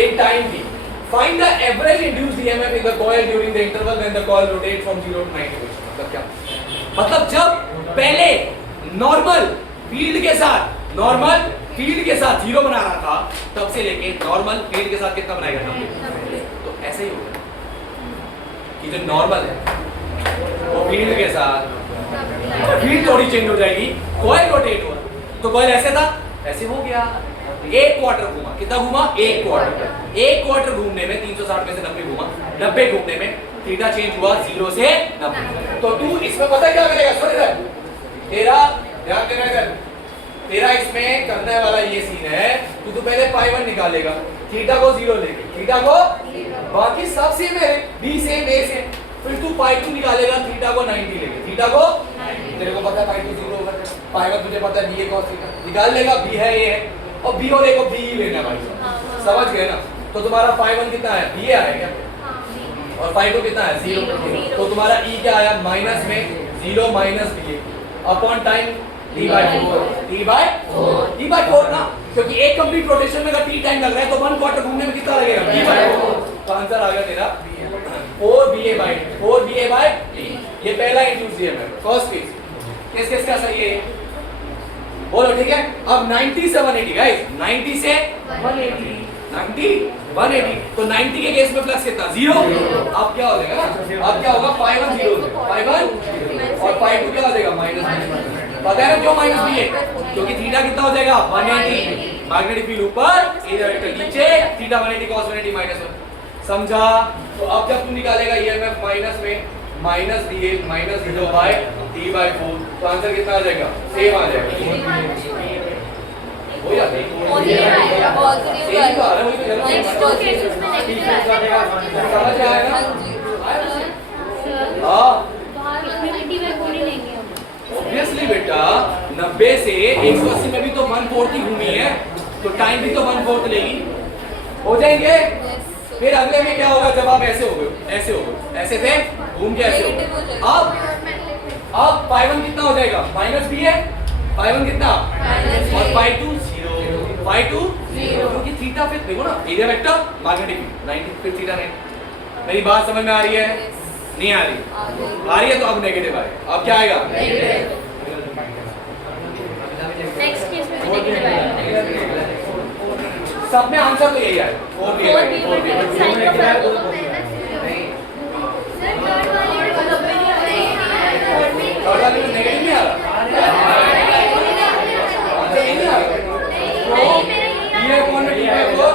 in time t. Find the average induced EMF in the coil during the interval when the coil rotates from 0 to 90 degree. मतलब क्या? मतलब जब पहले normal field के साथ 0 बना रहा था तब से लेके नॉर्मल फील्ड के साथ कितना बनाएगा 90। तो ऐसे ही होगा कि जो नॉर्मल है वो फील्ड के साथ फील्ड थोड़ी चेंज हो जाएगी, कॉइल रोटेट हुआ तो कॉइल ऐसे था ऐसे हो गया। एक क्वार्टर घूमा, कितना घूमा? एक क्वार्टर। एक क्वार्टर घूमने में 360 में से 90 घूमा, 90 घूमने में थीटा चेंज हुआ 0 से 90। तो तू इसमें पता क्या करेगा? सुन इधर, तेरा ध्यान देना इधर, तेरा इसमें करने वाला ये सीन है कि तू पहले पाई 1 निकालेगा, थीटा को 0 लेके, थीटा को बाकी सब सेम है, बी सेम ए सेम, फिर तू पाई 2 निकालेगा, थीटा को 90 लेके, थीटा को तेरे को पता है पाई 2 0 होगा, पाई 1 तुझे पता है बी ए cos थीटा निकाल लेगा, बी है ए है और बी और ए को बी ही लेना भाई साहब, समझ गए ना। तो तुम्हारा पाई 1 कितना है, बी ए आया क्या, और पाई 2 कितना है 0, तो तुम्हारा ई क्या आया माइनस में 0 minus b a upon time t by 4 ना, क्योंकि एक कंप्लीट रोटेशन में अगर t टाइम लग रहा है तो 1 क्वार्टर घूमने में कितना लगेगा t by 4, तो आंसर आ गया तेरा 4ba by t। ये पहला इंट्रोड्यूस किया मैंने फर्स्ट केस किसका सही है बोलो, ठीक है। अब 90 से 180 गाइस, 90 से 180 तो 90 के केस में फ्लक्स कितना 0, अब क्या हो जाएगा, अब क्या होगा पाई 1 0 पाई 1 और पाई 2 क्या हो जाएगा माइनस, पता है ना क्यों माइनस बी है, क्योंकि थीटा कितना हो जाएगा 180, मैग्नेटिक फील्ड ऊपर इधर नीचे, थीटा 180 cos 180 माइनस 1, समझा। तो अब जब तू निकालेगा ईएमएफ माइनस में minus d minus 0 by t by 4, तो आंसर कितना आ जाएगा, सेम आ जाएगा, हो जाता है पॉजिटिव सेम आ रहा है, वही तो जरूर नेक्स्ट टू केसेस में नेगेटिव आएगा, समझ में आएगा। हां इसमें नेगेटिव कोई लेंगे हम, ऑब्वियसली बेटा 90 से 180 में भी तो 1/4 ही घूमी है, तो टाइम भी तो 1/4 लेगी, हो जाएंगे। फिर अगले में क्या होगा, जब आप ऐसे हो गए, ऐसे हो गए, ऐसे थे घूम के ऐसे हो गए, अब पाई 1 कितना हो जाएगा माइनस बी है, पाई 1 कितना और पाई 2 0, पाई 2 0, क्योंकि थीटा फिर देखो ना एरिया वेक्टर मैग्नेटिक 90 फिर थीटा नहीं। मेरी बात समझ में आ रही है, नहीं आ रही, आ रही है तो अब नेगेटिव आए, अब क्या आएगा नेक्स्ट केस में नेगेटिव आएगा, सब में आंसर तो यही आएगा 4b साइन का फर्क होगा माइनस 0, सर थर्ड वाले में नेगेटिव नहीं आ रहा, आंसर नहीं आ रहा, ये कौन है ठीक है वो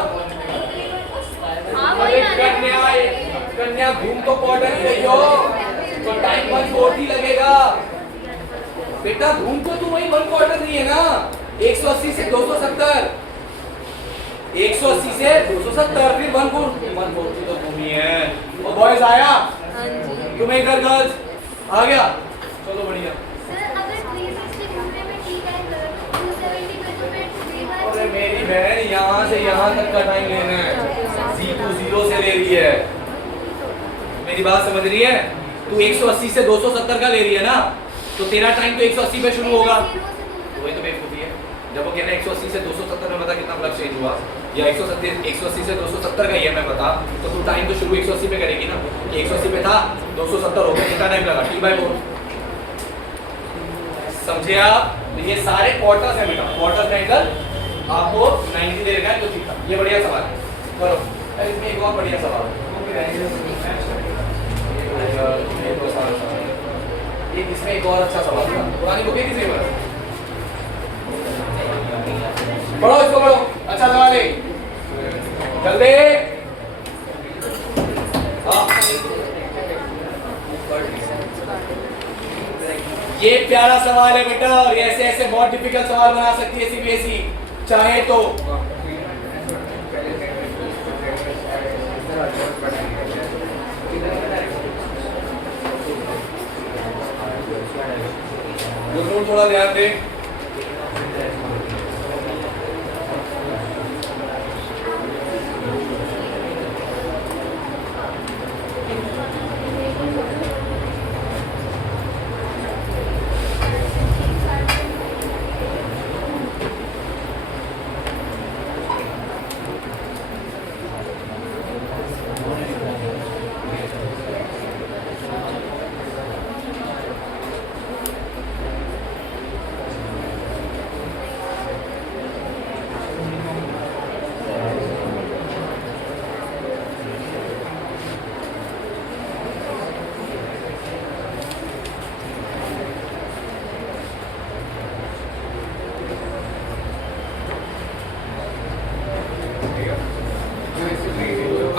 कन्या घूम तो क्वार्टर ही रही हो, तो टाइम 1/4 ही लगेगा बेटा, घूम तो तू वही 1 क्वार्टर नहीं है ना, 180 से 270, 180 से 270 फिर 1/4 की तो घूमी है। और बॉयज आया, तुम्हें इधर गर्ल्स आ गया, चलो बढ़िया। सर अगर 360 घूमने में ठीक है तो 270 पे तो फिर अरे मेरी बहन यहाँ से यहाँ तक का टाइम लेना है, C2 0 से ले रही है, मेरी बात समझ रही है, तू 180 से 270 का ले रही है ना, तो तेरा टाइम तो 180 पे शुरू होगा, वही तो बेवकूफी है। जब वो कहना 180 से 270 में बता कितना फ्लक्स चेंज हुआ, या 180 से 270 का ईएमएफ बता, तो तू टाइम तो शुरू 180 पे करेगी ना, 180 पे था 270 हो गया, कितना टाइम लगा t/4, समझे आप। तो ये सारे क्वार्टर्स है बेटा, क्वार्टर का एंगल आपको 90 दे रखा है, तो ठीक है, ये बढ़िया सवाल है, करो। अब इसमें एक और बढ़िया सवाल है, इसमें एक और अच्छा सवाल है, पुरानी बुक है किसी पर, पढ़ो इसको, पढ़ो, अच्छा सवाल है, जल्दी। ये प्यारा सवाल है बेटा, और ऐसे ऐसे बहुत डिफिकल्ट सवाल बना सकती है सीबीएसई चाहे तो। जरूर थोड़ा ध्यान दे,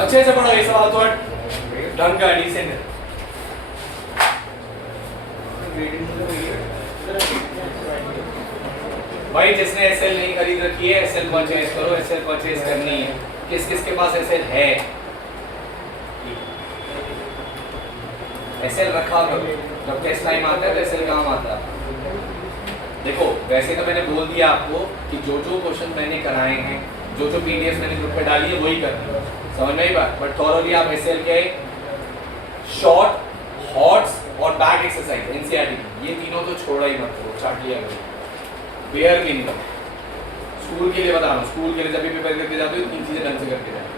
अच्छे से पढ़ो ये सवाल, तो ढंग का डिसेंट है। भाई जिसने एसएल नहीं खरीद रखी है एसएल परचेज करो, एसएल परचेज करनी है। किस किस के पास एसएल है? एसएल रखा करो, जब टेस्ट टाइम आता है तो एसएल काम आता है। देखो वैसे तो मैंने बोल दिया आपको कि जो जो क्वेश्चन मैंने कराए हैं, जो जो पीडीएफ मैंने ग्रुप पे डाली है वही करनी है, समझ में आई बात। बट थॉरोली आप एसएल के शॉर्ट, हॉट्स और बैक एक्सरसाइज एनसीईआरटी ये तीनों तो छोड़ा ही मत करो, चाट लिया करो, बेयर मिनिमम। स्कूल के लिए बता रहा हूँ, स्कूल के लिए जब भी पेपर करके जाते हो तीन चीज़ें ढंग से करके जाओ।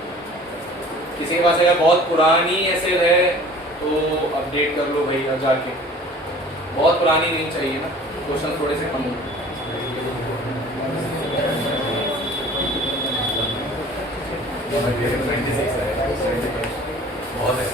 किसी के पास अगर बहुत पुरानी एसएल है तो अपडेट कर लो भाई जाके, बहुत पुरानी नहीं चाहिए ना, क्वेश्चन थोड़े से कम हो। बहुत है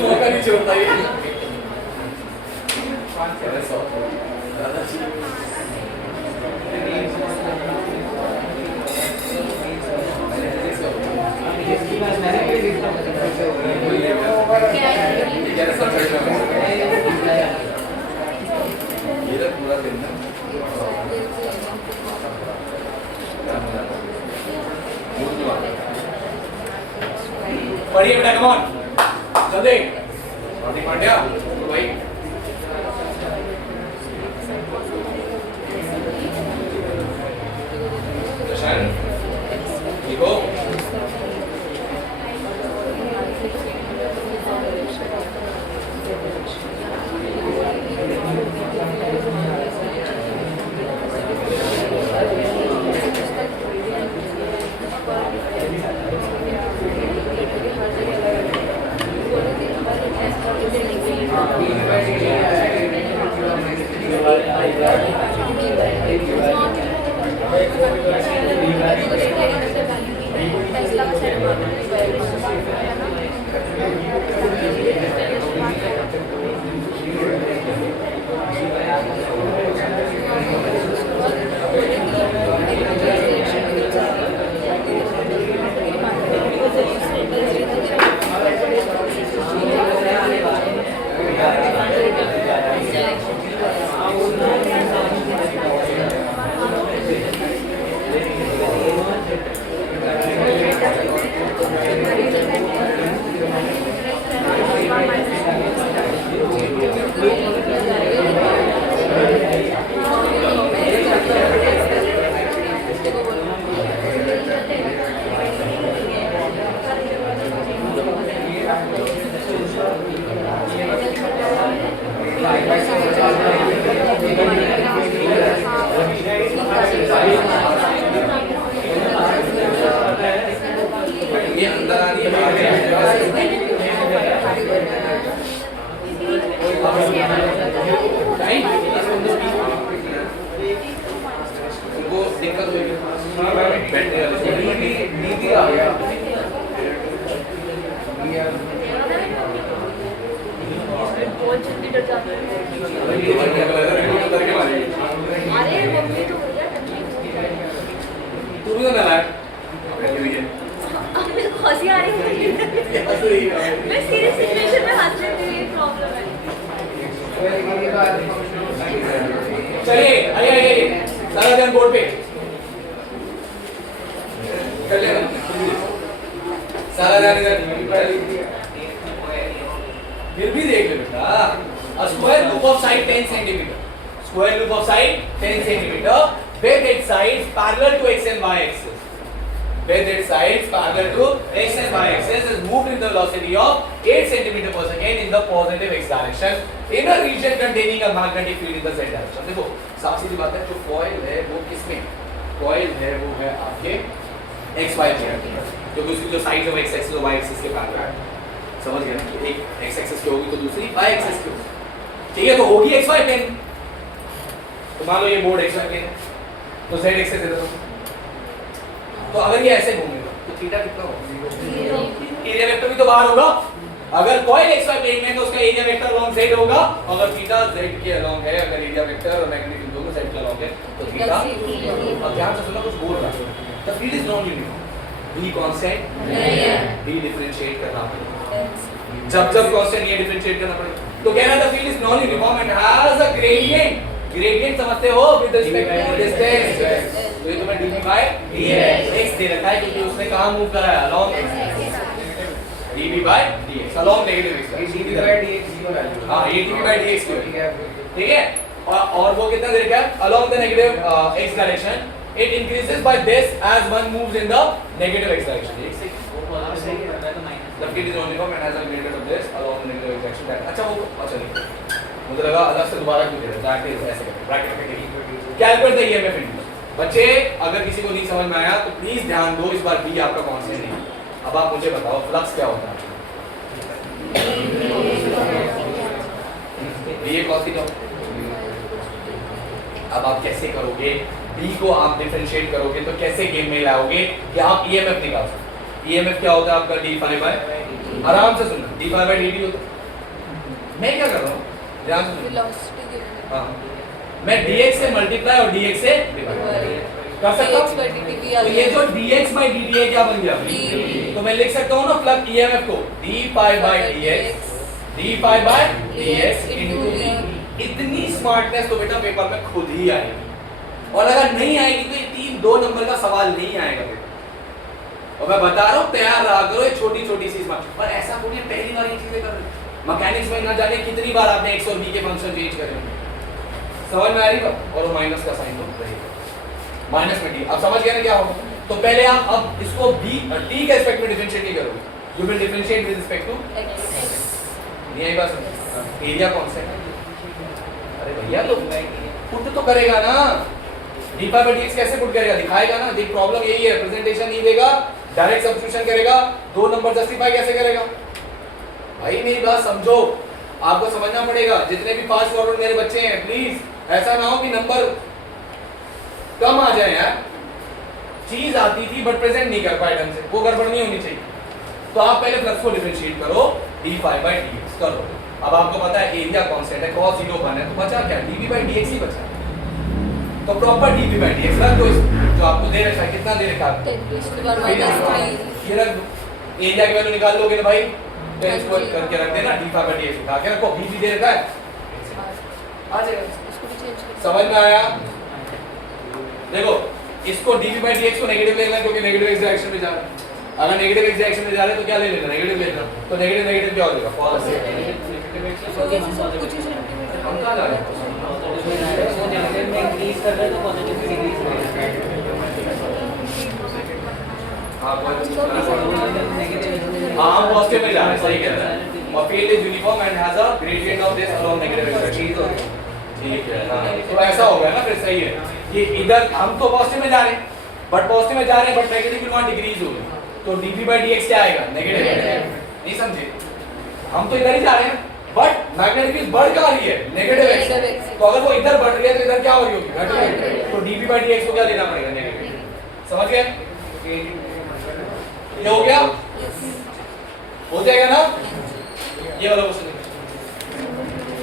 मौका नहीं छोड़ता ये। पढ़िए बेटा, कम ऑन जल्दी। हार्दिक पांड्या भाई दर्शन ठीक हो? ये अंदर आ रही है, बाहर उनको दिक्कत होगी बैठने वाले आ गया। बहुत जल्दी डर जाते हैं। अरे मम्मी तो भैया तू भी तो ना हंसी आ रही है। मैं सीरियस सिचुएशन में हंस लेती हूँ, ये प्रॉब्लम है। चलिए आइए आइए सारा ध्यान बोर्ड पे कर ले, सारा ध्यान इधर। फिर भी देख ले बेटा, a square loop of side 10 cm, square loop of side 10 cm with its sides parallel to x and y axis, with its sides parallel to x and y axis is moved with the velocity of 8 cm per second in the positive x direction in a region containing a magnetic field in the z direction। देखो साफ सीधी बात है, जो coil है वो किसमें, coil है वो है आपके x y प्लेन, क्योंकि उसकी जो साइड है वो x एक्सिस और y एक्सिस के पैरेलल है, समझ गए ना? एक x एक्सिस की होगी तो दूसरी y एक्सिस की होगी, ठीक है? तो होगी x y प्लेन, तो मान लो ये बोर्ड x y प्लेन है तो z एक्सिस इधर होगा, तो अगर ये ऐसे घूमेगा तो थीटा कितना होगा? एरिया वेक्टर भी तो बाहर होगा। अगर कॉइल x y प्लेन में तो उसका एरिया वेक्टर अलोंग z होगा, अगर थीटा z के अलोंग है, अगर एरिया वेक्टर और मैग्नेटिक दोनों साइड का लॉन्ग है तो थीटा। अब ध्यान से सुनो, कुछ बोल रहा है। The field is non uniform, be constant नहीं है, बी डिफरेंशिएट करना पड़ेगा। जब कांस्टेंट ये डिफरेंशिएट करना पड़ेगा। तो कहना the field is non uniform and has a gradient. Gradient समझते हो विद रिस्पेक्ट टू डिस्टेंस। तो ये तुम्हें डी बाय dx दे रखा है क्योंकि उसने कहां मूव करा है, along dv by dx along negative x. dv by dx की वैल्यू, हां ये dv by dx की ठीक है, ठीक है। और वो कितना दे रखा है, along the negative x direction it increases by this as one moves in the negative x direction। एक second, the field is only uniform and has a gradient of this along the negative x direction। अच्छा वो अच्छा नहीं, मुझे लगा अलग से दोबारा क्यों दे रहा है, दैट इज ऐसे करके ब्रैकेट में कैलकुलेट द ईएमएफ इंड्यूस। बच्चे अगर किसी को नहीं समझ में आया तो प्लीज ध्यान दो, इस बार बी आपका कांस्टेंट नहीं। अब आप मुझे बताओ फ्लक्स क्या होता है, बी cos थीटा। अब आप कैसे करोगे, बी को आप डिफरेंशिएट करोगे तो कैसे गेम में लाओगे कि आप ईएमएफ निकाल सकते। ईएमएफ क्या होता है आपका, डी फाई बाय, आराम से सुनना, डी फाई बाय डी होता है। मैं क्या कर रहा हूँ, ध्यान से सुनो। वेलोसिटी गिवन है। हाँ, मैं dx से मल्टीप्लाई और dx से डिवाइड कर सकता हूँ। तो ये जो dx by dt है क्या बन गया, तो मैं लिख सकता हूँ ना फ्लक्स ईएमएफ को d pi by dx into v। इतनी स्मार्टनेस तो बेटा पेपर में खुद ही आएगी, और अगर नहीं आएगी तो ये 3-2 नंबर का सवाल नहीं आएगा बेटा। और मैं बता रहा हूँ तैयार रहा करो, ये छोटी छोटी सी स्मार्ट। पर ऐसा थोड़ी पहली बार ये चीजें कर रहे हो, मैकेनिक्स में ना जाने कितनी बार आपने x और b के फंक्शन चेंज करे, समझ में आ रही बात। और वो माइनस का साइन तो रहेगा, माइनस में t। अब समझ गए ना क्या होगा। तो पहले आप अब इसको b t के रिस्पेक्ट में डिफरेंशिएट नहीं करोगे, you will differentiate with respect to नहीं आई बात समझ। एरिया कौन सा है, अरे भैया तो पुट तो करेगा ना, d पाई बाय dx कैसे पुट करेगा, दिखाएगा ना। देख प्रॉब्लम यही है, रिप्रेजेंटेशन नहीं देगा, डायरेक्ट सब्स्टिट्यूशन करेगा, 2 नंबर जस्टिफाई कैसे करेगा भाई। मेरी बात समझो, आपको समझना पड़ेगा। जितने भी फास्ट फॉरवर्ड मेरे बच्चे हैं, प्लीज ऐसा ना हो कि नंबर कम आ जाए यार। चीज आती थी बट प्रेजेंट नहीं कर पाए ढंग से, वो गड़बड़ नहीं होनी चाहिए। तो आप पहले फ्लक्स को डिफरेंशिएट करो, d फाई बाय dx करो। अब आपको पता है एरिया कांस्टेंट है, cos 0 1 है, तो बचा क्या, dv बाय dx ही बचा। तो प्रॉपर dv बाय dx रख दो, जो आपको दे रखा है, कितना दे रखा है 10⁻⁻3। ये रख दो। एरिया की वैल्यू निकाल लोगे ना भाई, 10 स्क्वायर करके रख देना, d फाई बाय dx उठा के रखो, b भी दे रखा है, आ जाएगा। इसको भी चेंज कर। समझ में आया। देखो इसको dv बाय dx को नेगेटिव ले लेना क्योंकि नेगेटिव x डायरेक्शन में जा रहा है। अगर नेगेटिव x डायरेक्शन में जा रहे हैं तो क्या ले लेना, नेगेटिव ले लेना। तो नेगेटिव नेगेटिव क्या हो जाएगा, पॉजिटिव। तो ये सब कुछ ही सेंटीमीटर हम कहां जा रहे हैं, हां पॉजिटिव में जा रहे हैं, सही कह रहा है। और field is uniform and has a gradient of this along negative x direction. ठीक है, हां तो ऐसा हो गया ना, फिर सही है। ये इधर हम तो पॉजिटिव में जा रहे हैं, बट पॉजिटिव में जा रहे हैं but negative will not decrease होगी, तो dv by dx क्या आएगा, नेगेटिव। नहीं समझे, हम तो इधर ही जा रहे हैं बट मैग्नेटिक फील्ड बढ़ क्या रही है, नेगेटिव x। तो अगर वो इधर बढ़ रही है तो इधर क्या हो रही होगी, घट रही है। तो dv by dx को क्या लेना पड़ेगा, नेगेटिव। समझ गए, ये हो गया, हो जाएगा ना। ये वाला क्वेश्चन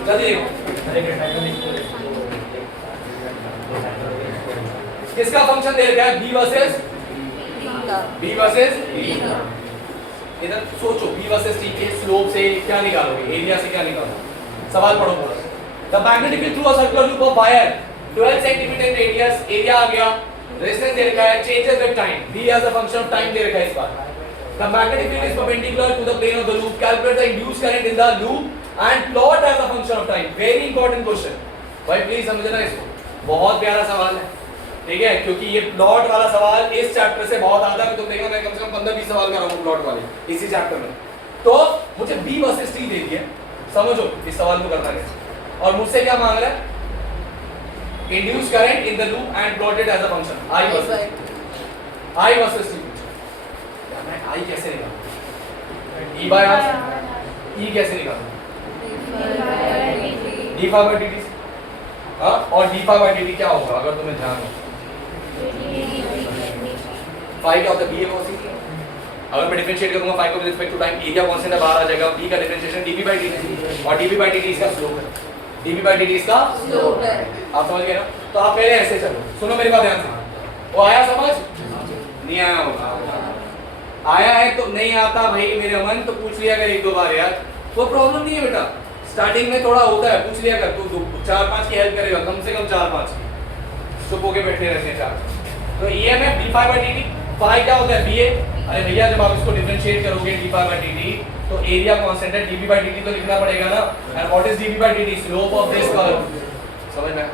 जल्दी देखो, किसका फंक्शन दे रखा है, b वर्सेस इधर सोचो, b वर्सेस t के स्लोप से क्या निकालोगे, एरिया से क्या निकालोगे। सवाल पढ़ो पूरा। The magnetic field through a circular loop of wire 12 centimetre in radius, area आ गया, रेजिस्टेंस दे रखा है, changes with time, b as a function of time दे रखा है इस बार। The magnetic field is perpendicular to the plane of the loop, calculate the induced current in the loop and plot as a function of time. Very important question भाई, please समझना इसको, बहुत प्यारा सवाल है, ठीक है। क्योंकि ये प्लॉट वाला सवाल इस चैप्टर से बहुत आता है, तो देखो मैं कम से कम 15-20 सवाल कर रहा हूँ प्लॉट वाले इसी चैप्टर में। तो मुझे b वर्सेस t दे दिया, समझो इस सवाल को करना है। और मुझसे क्या मांग रहा है, induce current in the loop and plotted as a function i versus t। मैं i कैसे निकालूं, e बाय r, e कैसे निकालूं, d फाई बाय dt। हां, और d फाई बाय dt क्या होगा अगर तुम्हें ध्यान हो, फाई क्या होता है, b cos t। अगर मैं डिफरेंशिएट करूंगा फाई को with respect to time, area constant है, बाहर आ जाएगा, b का डिफरेंशिएशन dv by dt, और dv by dt इसका स्लोप है। डीबी बाई डी टी इसका स्लोप है। आप समझ गए ना? तो आप पहले ऐसे चलो, सुनो मेरी बात ध्यान से। वो आया समझ? नहीं आया होगा। आया है तो नहीं आता भाई मेरे मन, तो पूछ लिया कर एक दो बार यार, कोई प्रॉब्लम नहीं है बेटा। स्टार्टिंग में थोड़ा होता है, पूछ लिया कर, तू 4-5 की हेल्प करेगा, कम से कम 4-5 की। चुप होके बैठे रहते हैं 4। तो ये में d phi by d t, phi क्या होता है बी ए। अरे भैया जब आप इसको डिफरेंशिएट करोगे d phi by d t, तो एरिया कांस्टेंट है, डीबी बाई डी टी तो लिखना पड़ेगा ना। And what is d b by d t? Slope of this curve. समझ में?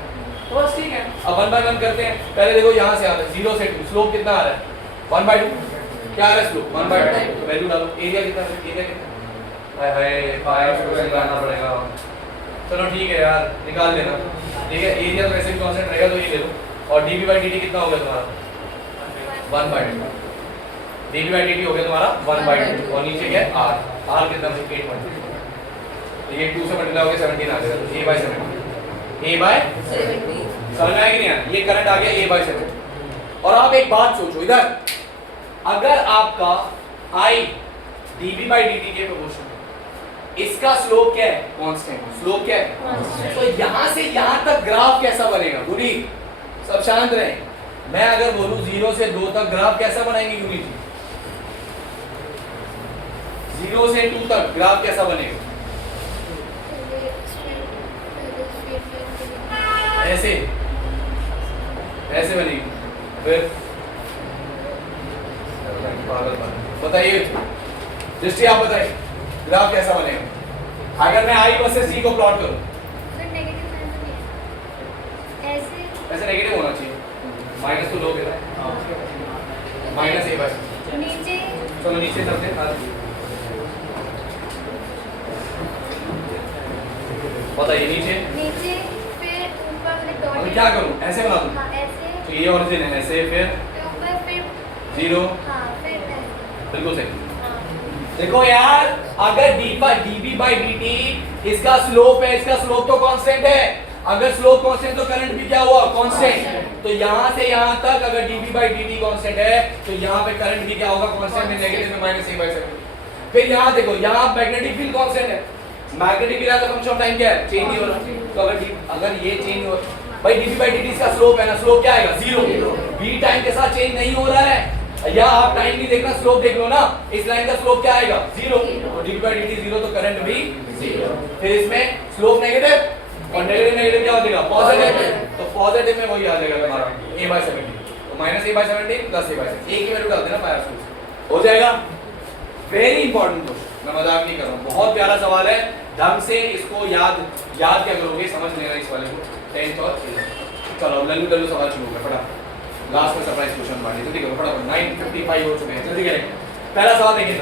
तो बस ठीक है, अब 1 बाय 1 करते हैं। पहले देखो यहाँ से आता है 0 से 2, स्लोप कितना आ रहा है? 1/2। क्या आ रहा है स्लोप? 1/2। तो वैल्यू डालो, एरिया कितना है? एरिया कितना? हाय हाय पाया को निकालना पड़ेगा। चलो ठीक है यार, निकाल लेना। ठीक है, एरिया तो वैसे भी कांस्टेंट रहेगा, तो ये ले लो। और डीबी बाई डी टी कितना हो गया तुम्हारा? 1/2। डीबी बाई डी टी हो गया तुम्हारा 1/2। और नीचे क्या है? आर। आर कितना है? 8/2। तो ये 2 से मल्टीप्लाई हो गया 17 आ गया। तो a बाय 17। a by 70। समझ में आया कि नहीं आया? ये करंट आ गया a बाय 7। और आप एक बात सोचो इधर, अगर आपका I dB बाई dt के प्रोपोर्शनल है, इसका स्लोप क्या है? कांस्टेंट। स्लोप क्या है? तो यहां से यहां तक ग्राफ कैसा बनेगा? गुरी सब शांत रहे। मैं अगर बोलूं 0 से 2 तक ग्राफ कैसा बनाएंगे गुरी जी? 0 से 2 तक ग्राफ कैसा बनेगा? ऐसे ऐसे बनेगी। फिर बताइए दृष्टि, आप बताइए ग्राफ कैसा बनेगा अगर मैं आई वर्सेस सी को प्लॉट करूं? ऐसे नेगेटिव होना चाहिए, माइनस तो लोगे ना, माइनस ए बाय। नीचे चलो नीचे चलते हैं। बताइए नीचे नीचे फिर ऊपर वाले डॉट। अब क्या करूं? ऐसे बना दूं? हाँ ऐसे, तो ये ओरिजिन है, ऐसे फिर फिर ऊपर फिर 0। हाँ फिर ऐसे। बिल्कुल सही। हाँ देखो यार, अगर dB बाई dt इसका स्लोप है, इसका स्लोप तो कांस्टेंट है। अगर स्लोप कांस्टेंट तो करंट भी क्या हुआ? कांस्टेंट। तो यहां से यहां तक अगर dB बाई dt कांस्टेंट है, तो यहां पे करंट भी क्या होगा? कांस्टेंट में, नेगेटिव में माइनस a बाई 7। फिर यहां देखो, यहां मैग्नेटिक फील्ड कांस्टेंट है। मैग्नेटिक फील्ड का फंक्शन ऑफ टाइम क्या है? चेंज नहीं हो रहा। तो अगर ये चेंज हो भाई, dB बाई dt इसका स्लोप है ना, स्लोप क्या आएगा? 0। v टाइम के साथ चेंज नहीं हो रहा है, या आप टाइम नहीं देखना, स्लोप देख लो ना। इस लाइन का स्लोप क्या आएगा? 0। तो dB बाई dt 0, तो करंट भी 0। फिर इसमें स्लोप नेगेटिव, और नेगेटिव नेगेटिव क्या हो जाएगा? पॉजिटिव। तो पॉजिटिव में वही आ जाएगा तुम्हारा a बाय 70। तो minus a by 70 plus a by 70, एक ही वैल्यू डाल देना पाया हो जाएगा। वेरी इंपॉर्टेंट क्वेश्चन, मैं मजाक नहीं कर रहा हूं, बहुत प्यारा सवाल है। ढंग से इसको याद क्या करोगे, समझ लेना इस वाले को 10th और 11th। चलो लल्लू सवाल शुरू कर फटाफट, लास्ट में सरप्राइज क्वेश्चन बांटी जल्दी करो फटाफट। 9:55 हो चुके हैं, जल्दी करें। पहला सवाल देखिए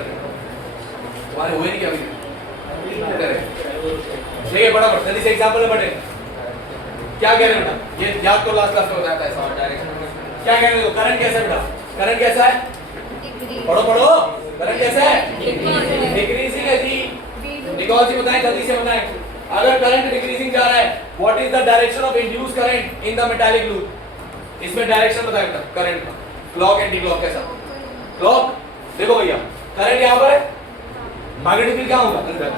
तुम्हारे हुए नहीं क्या अभी? देखिए फटाफट जल्दी से एग्जांपल में पढ़े। क्या कह रहे हैं बेटा? ये याद तो लास्ट क्लास में बताया था ऐसा डायरेक्शन। क्या कह रहे हो? करंट कैसा है बेटा? करंट कैसा है? पढ़ो पढ़ो। करंट कैसा है? डिक्रीजिंग है जी। निकॉल जी बताएं, जल्दी से बताएं। अगर करंट डिक्रीजिंग जा रहा है, what is the direction of induced current in the metallic loop? इसमें डायरेक्शन बताएं बेटा करंट का, क्लॉक एंटी क्लॉक कैसा? क्लॉक। देखो भैया, करंट यहाँ पर है, मैग्नेटिक फील्ड कहाँ होगा? अंदर।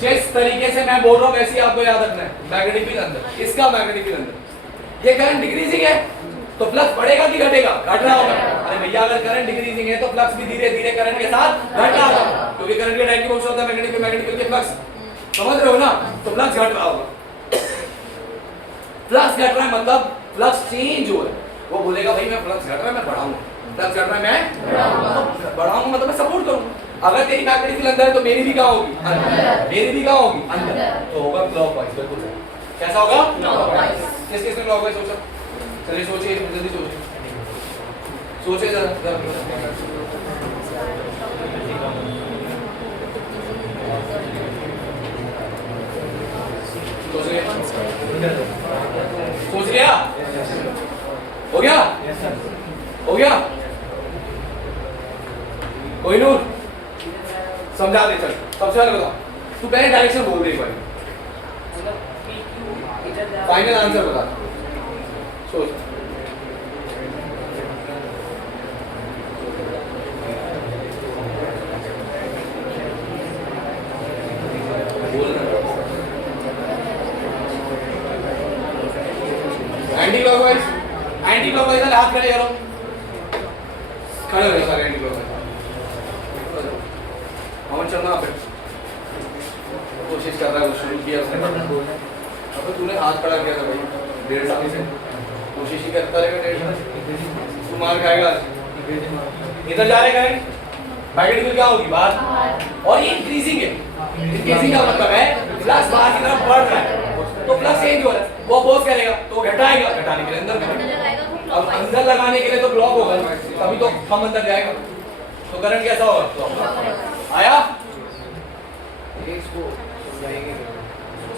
जिस तरीके से मैं बोल रहा हूँ वैसे ही आपको याद रखना है, मैग्नेटिक फील्ड अंदर, इसका मैग्नेटिक फील्ड अंदर। ये करंट डिक्रीजिंग है तो फ्लक्स बढ़ेगा कि घटेगा? घट रहा होगा। अरे भैया अगर करंट डिक्रीजिंग है तो फ्लक्स भी धीरे धीरे करंट के साथ घट रहा होगा, क्योंकि करंट के डायरेक्ट मोशन होता है मैग्नेटिक फील्ड के फ्लक्स। समझ रहे हो ना? तो फ्लक्स घट रहा होगा। फ्लक्स घट रहा है मतलब फ्लक्स चेंज हो रहा है। वो बोलेगा भाई मैं फ्लक्स घट रहा है मैं बढ़ाऊंगा, फ्लक्स घट रहा है मैं बढ़ाऊंगा, मतलब मैं सपोर्ट करूंगा। अगर तेरी मैग्नेटिक फील्ड अंदर है तो मेरी भी कहाँ होगी? अंदर। मेरी भी कहाँ होगी? अंदर। तो होगा क्लॉकवाइज। बिल्कुल सही। कैसा होगा? क्लॉकवाइज। किस किस ने क्लॉकवाइज सोचा? चलिए सोचिए, जल्दी सोचिए, सोचिए जरा। सोच लिया? हो गया? हो गया? कोहिनूर समझा दे। चल सबसे पहले बता, तू पहले डायरेक्शन बोल दे एक बार, फाइनल आंसर बता। सोच। एंटी क्लॉकवाइज वाले हाथ खड़े करो, खड़े हो जाओ सारे एंटी क्लॉकवाइज। अमन चलना पे कोशिश कर रहा है, वो शुरू किया उसने। अब तूने हाथ खड़ा किया था भाई 1.5 साल से, कोशिश ही करता रहेगा 1.5 साल, तू मार खाएगा। इधर जा रहे हैं मैग्नेटिक क्या होगी बाहर, और ये इंक्रीजिंग है। इंक्रीजिंग का मतलब है फ्लक्स बाहर की तरफ बढ़ रहा है, तो फ्लक्स चेंज हो रहा है, वो अपोज करेगा तो घटाएगा, घटाने के लिए अंदर करेगा। अब अंदर लगाने के लिए तो ब्लॉक होगा, तभी तो हम अंदर जाएगा, तो करंट कैसा होगा? आया इसको समझाएंगे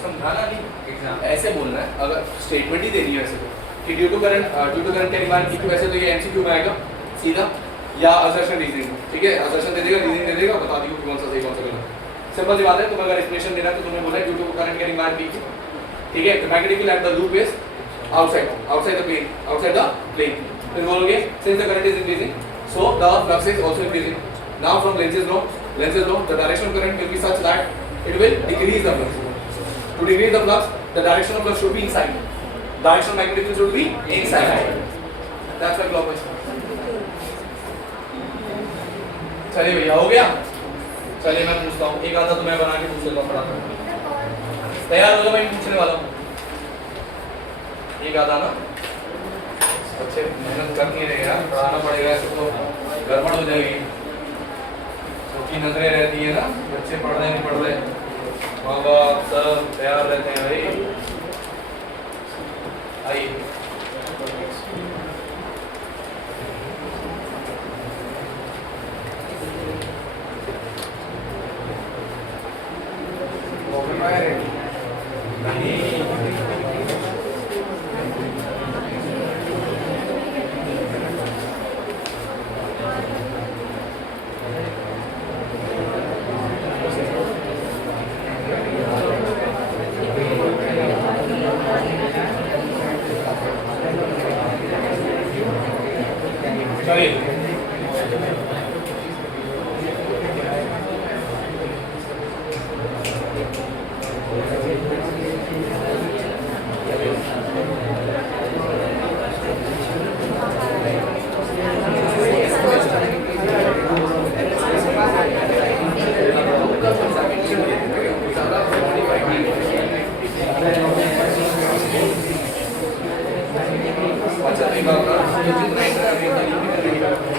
समझाना नहीं, ऐसे बोलना है। अगर स्टेटमेंट ही देनी है वैसे तो कि ड्यू टू करंट के डिमांड की, वैसे तो ये एमसीक्यू में आएगा सीधा, या असर्शन रीजनिंग, ठीक है, असर्शन दे देगा, रीजनिंग दे देगा, बता दियो कि कौन सा सही कौन सा गलत। सिंपल सी बात है, तुम्हें अगर एक्सप्लेनेशन देना है तो तुमने बोला है ड्यू टू करंट के डिमांड की, ठीक है, तो magnetic field at the loop is outside the plane, फिर बोलोगे since the current is increasing so the flux is also increasing. Now from Lenz's law the direction of current will be such that it will decrease the flux. To decrease the flux, the direction of flux should be inside, direction of magnetic field should be inside, that's why clockwise. चलिए भैया हो गया, चलिए मैं पूछता हूँ, एक आधा तो मैं बना के पूछ लेता हूँ, फटाफट तैयार हो जाओ, मैं पूछने वाला हूँ। एक आधा ना बच्चे मेहनत कर नहीं रहे यार, पढ़ाना पड़ेगा, ऐसे तो गड़बड़ हो जाएगी, क्योंकि नजरें रहती है ना, बच्चे पढ़ रहे नहीं पढ़ रहे, माँ बाप सब तैयार रहते हैं भाई। आइए अच्छा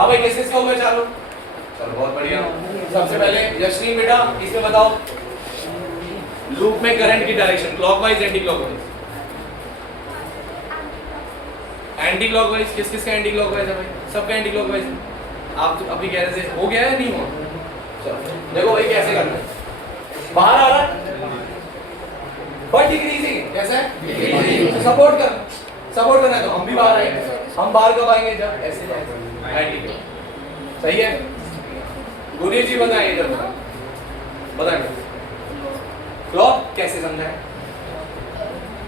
हाँ भाई किस किस का हो गया चारों? चलो बहुत बढ़िया। सबसे पहले यशनीन बेटा इसमें बताओ लूप में करंट की direction clockwise anti clockwise? Anti clockwise किस किस का एंटी क्लॉकवाइज है भाई? सबका एंटी क्लॉकवाइज है। आप तो अभी कह रहे थे हो गया है नहीं हुआ? चलो देखो भाई कैसे करना है। बाहर आ रहा है बट डिक्रीजिंग कैसे है? सपोर्ट करना है तो हम भी बाहर आएंगे। हम बाहर कब आएंगे जब ऐसे जाएंगे एंटी क्लॉक। सही है? गुनीश जी बताएं इधर बताएंगे क्लॉक कैसे समझा है?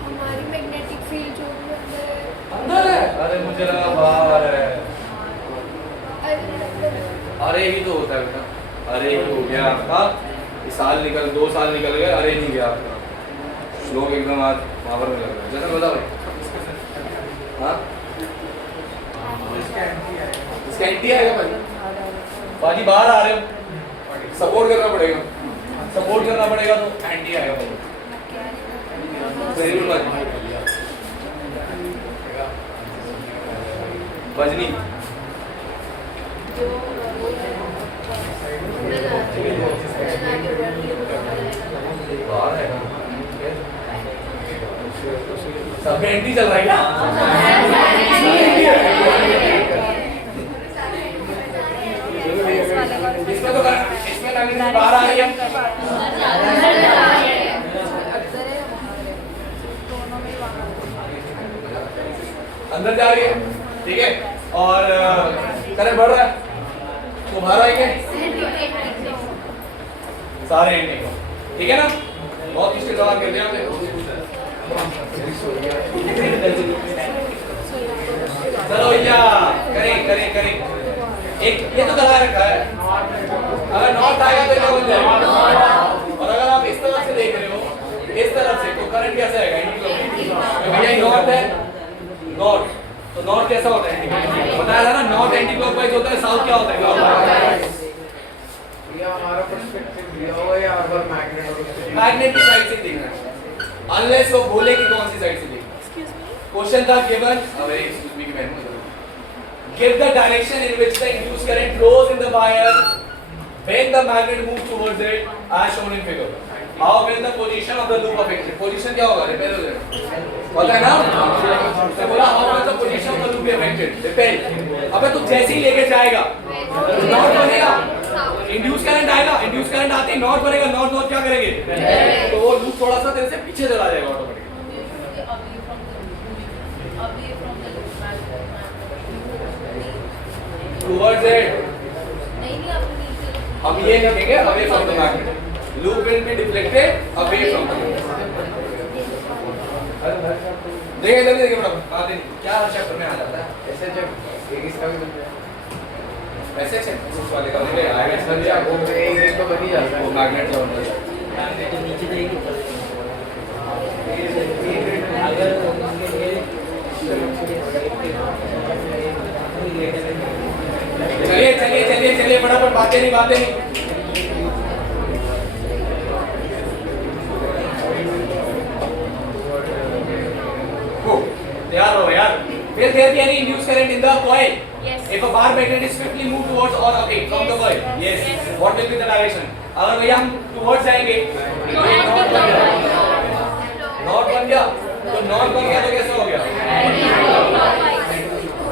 हमारी मैग्नेटिक फील्ड जो भी अंदर है। अरे मुझे लगा बाहर है। अंदर अरे ही तो होता है बेटा। अरे ही हो गया आपका। इस साल निकल 2 साल निकल गए अरे नहीं गया आपका। श्लोक एकदम आज वहां पर लग रहा है। जैसा बता भाई। हाँ इसका एंटी आएगा भाई। बाजी बाहर आ रहे हो सपोर्ट करना पड़ेगा तो एंटी आएगा भाई। वेरी गुड बजनी बाहर है सब एंटी चल रहा है क्या? इसमें तो इसमें बाहर आ रही है। अंदर जा रही है ठीक है और करंट बढ़ रहा है तो बाहर आएंगे सारे एंटी को ठीक है ना। बहुत इसके सवाल कर दिया हमने। चलो भैया करें एक ये तो दबा रखा है। अगर नॉट आएगा तो क्या बन जाएगा? और अगर आप इस तरफ से देख रहे हो इस तरफ से तो करंट कैसे आएगा? Anti clock. भैया नॉट है नॉट तो नॉट कैसा होता है? बताया था ना नॉट एंटी क्लॉकवाइज होता है साउथ क्या होता है? क्लॉकवाइज। ये हमारा पर्सपेक्टिव दिया हुआ है या हर बार मैग्नेट की साइड से देखना है अनलेस वो बोले कि कौन सी साइड से देखना। क्वेश्चन था गिवन अबे एक्सक्यूज मी की मैंने give the direction in which the induced current flows in the wire when the magnet moves towards it as shown in figure. How will the position of the loop affected? Position क्या होगा? Repel हो जाएगा पता है ना? तो बोला how will the position of the loop be affected? Repel. अबे तू जैसे ही लेके जाएगा नॉट बनेगा इंड्यूस करंट आएगा इंड्यूस करंट आते ही नॉट बनेगा नॉट क्या करेंगे तो वो लूप थोड़ा सा तेरे से पीछे चला जाएगा ऑटोमेटिकली। Towards it. हम ये लिखेंगे away from the magnet. Loop will be deflected away from the magnet. देखिए जल्दी देखिए मैडम आते क्या चैप्टर में आ जाता है ऐसे जब एक इसका भी बन जाए ऐसे उस वाले का मुझे आएगा बन जाए वो एक तो बन ही जाता है वो मैग्नेट जो होता है नीचे जाएगी अगर चलिए फटाफट बातें नहीं तैयार हो यार। Will there be any induced current in the coil? Yes. If a bar magnet is swiftly moved towards or away from the coil? Yes. What will be the direction? अगर भैया हम towards जाएंगे नॉट बन गया तो not बन गया तो कैसे हो गया?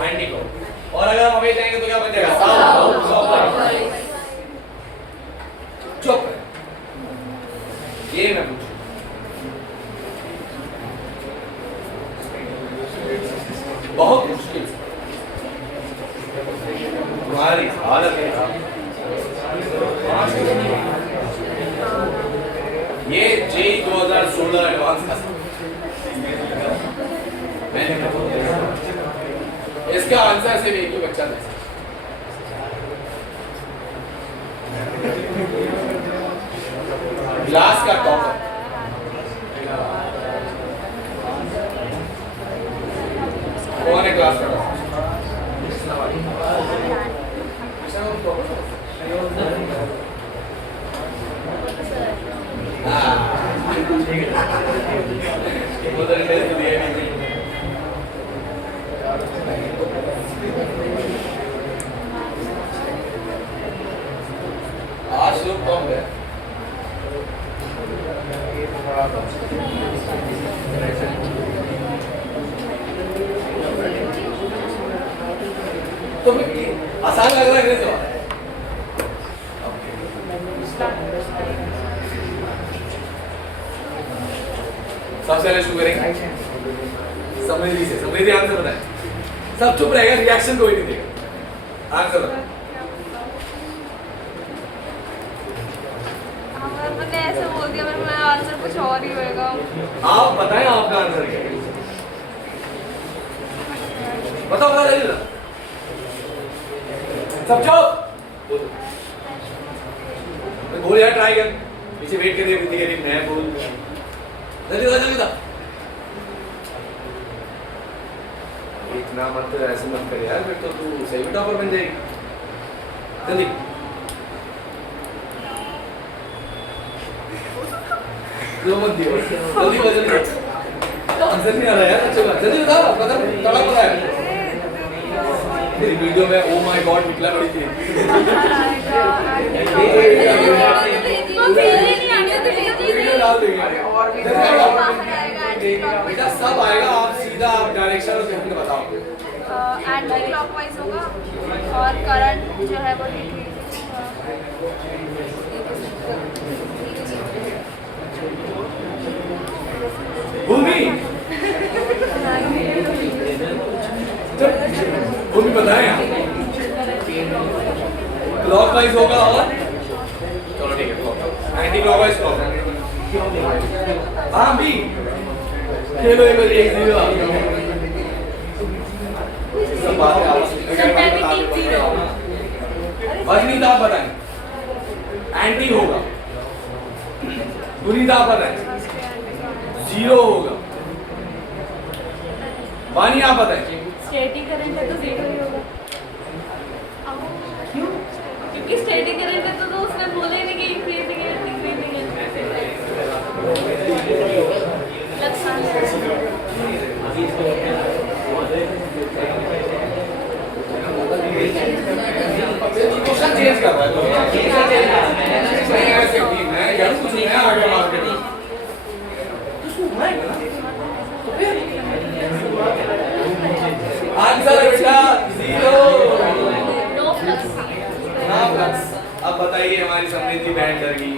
Anti clock. और अगर हम अवे जाएंगे तो क्या बन जाएगा? साउथ। चुप ये मैं पूछूं बहुत मुश्किल तुम्हारी हालत है ये जेई 2016 एडवांस का मैंने इसका आंसर सिर्फ एक ही बच्चा दे क्लास का टॉपर कौन है क्लास का उधर टेस्ट दिए नहीं बड़ा था। तो आसान लग रहा है अंग्रेजी वाला? सबसे पहले शुरू करेंगे समृद्धि से। समृद्धि आंसर बताए। सब चुप रहेगा, रिएक्शन कोई नहीं देगा। आंसर बताए। मैंने ऐसे बोल दिया, मेरा आंसर कुछ और ही होएगा। आप बताएं आपका आंसर क्या है? बताओ बता रही सब चुप। बोल यार, ट्राई कर। पीछे वेट करिए, बुद्धि करिए, मैं बोल जल्दी बता, जल्दी बता। इतना मत ऐसे मत कर यार, फिर तो तू सही में टॉपर बन जाएगी। जल्दी जो मत दियो, जल्दी बता, जल्दी बता। आंसर नहीं आ रहा यार, अच्छा बात, जल्दी बता, पता तड़ा पता है। मेरी वीडियो में ओ माय गॉड निकला बड़ी थी। वीडियो डाल देंगे और भी बेटा, सब आएगा। आप सीधा आप डायरेक्शन और सेकंड बताओ। एंटी क्लॉकवाइज होगा और करंट जो है वो भूमि भूमि बताएं आप। क्लॉकवाइज होगा और चलो ठीक है, एंटी क्लॉकवाइज हाँ भी खेलो एक जीरो। सब बात है अजनीत आप बताएं। एंटी होगा, गुनीत आप बताएं। जीरो होगा, वानी आप बताएं। स्टेटिक करंट है तो जीरो ही होगा। क्यों? क्योंकि स्टेटिक करंट है तो उसने बोला ही नहीं कि इंक्रीजिंग है डिक्रीजिंग है। क्वेश्चन चेंज कर रहा है। आंसर बेटा जीरो। No plus. ना प्लस। अब बताइए हमारी समृद्धि बैंड कर गई।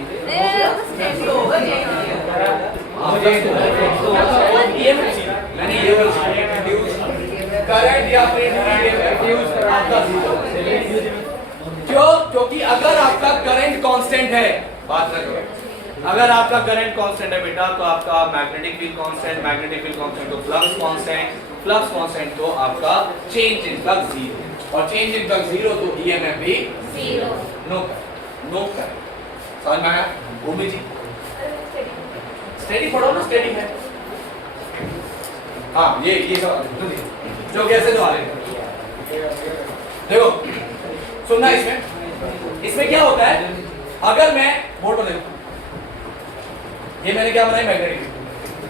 मैंने ये करंट या फिर आपका जीरो। क्यों? क्योंकि अगर आपका करंट कांस्टेंट है, बात ना करो, अगर आपका करंट कांस्टेंट है बेटा तो आपका magnetic field constant, magnetic field constant तो फ्लक्स कांस्टेंट, फ्लक्स कांस्टेंट तो आपका चेंज इन फ्लक्स जीरो, और चेंज इन फ्लक्स जीरो तो ईएमएफ भी जीरो। नो कर। समझ में आया? भूमि जी स्टेडी पढ़ो ना, स्टेडी है। हाँ ये सब जो कैसे जो आ रहे देखो सुनना। इसमें क्या होता है, अगर मैं बोर्ड पर देखो, ये मैंने क्या बनाई मैग्नेटिक।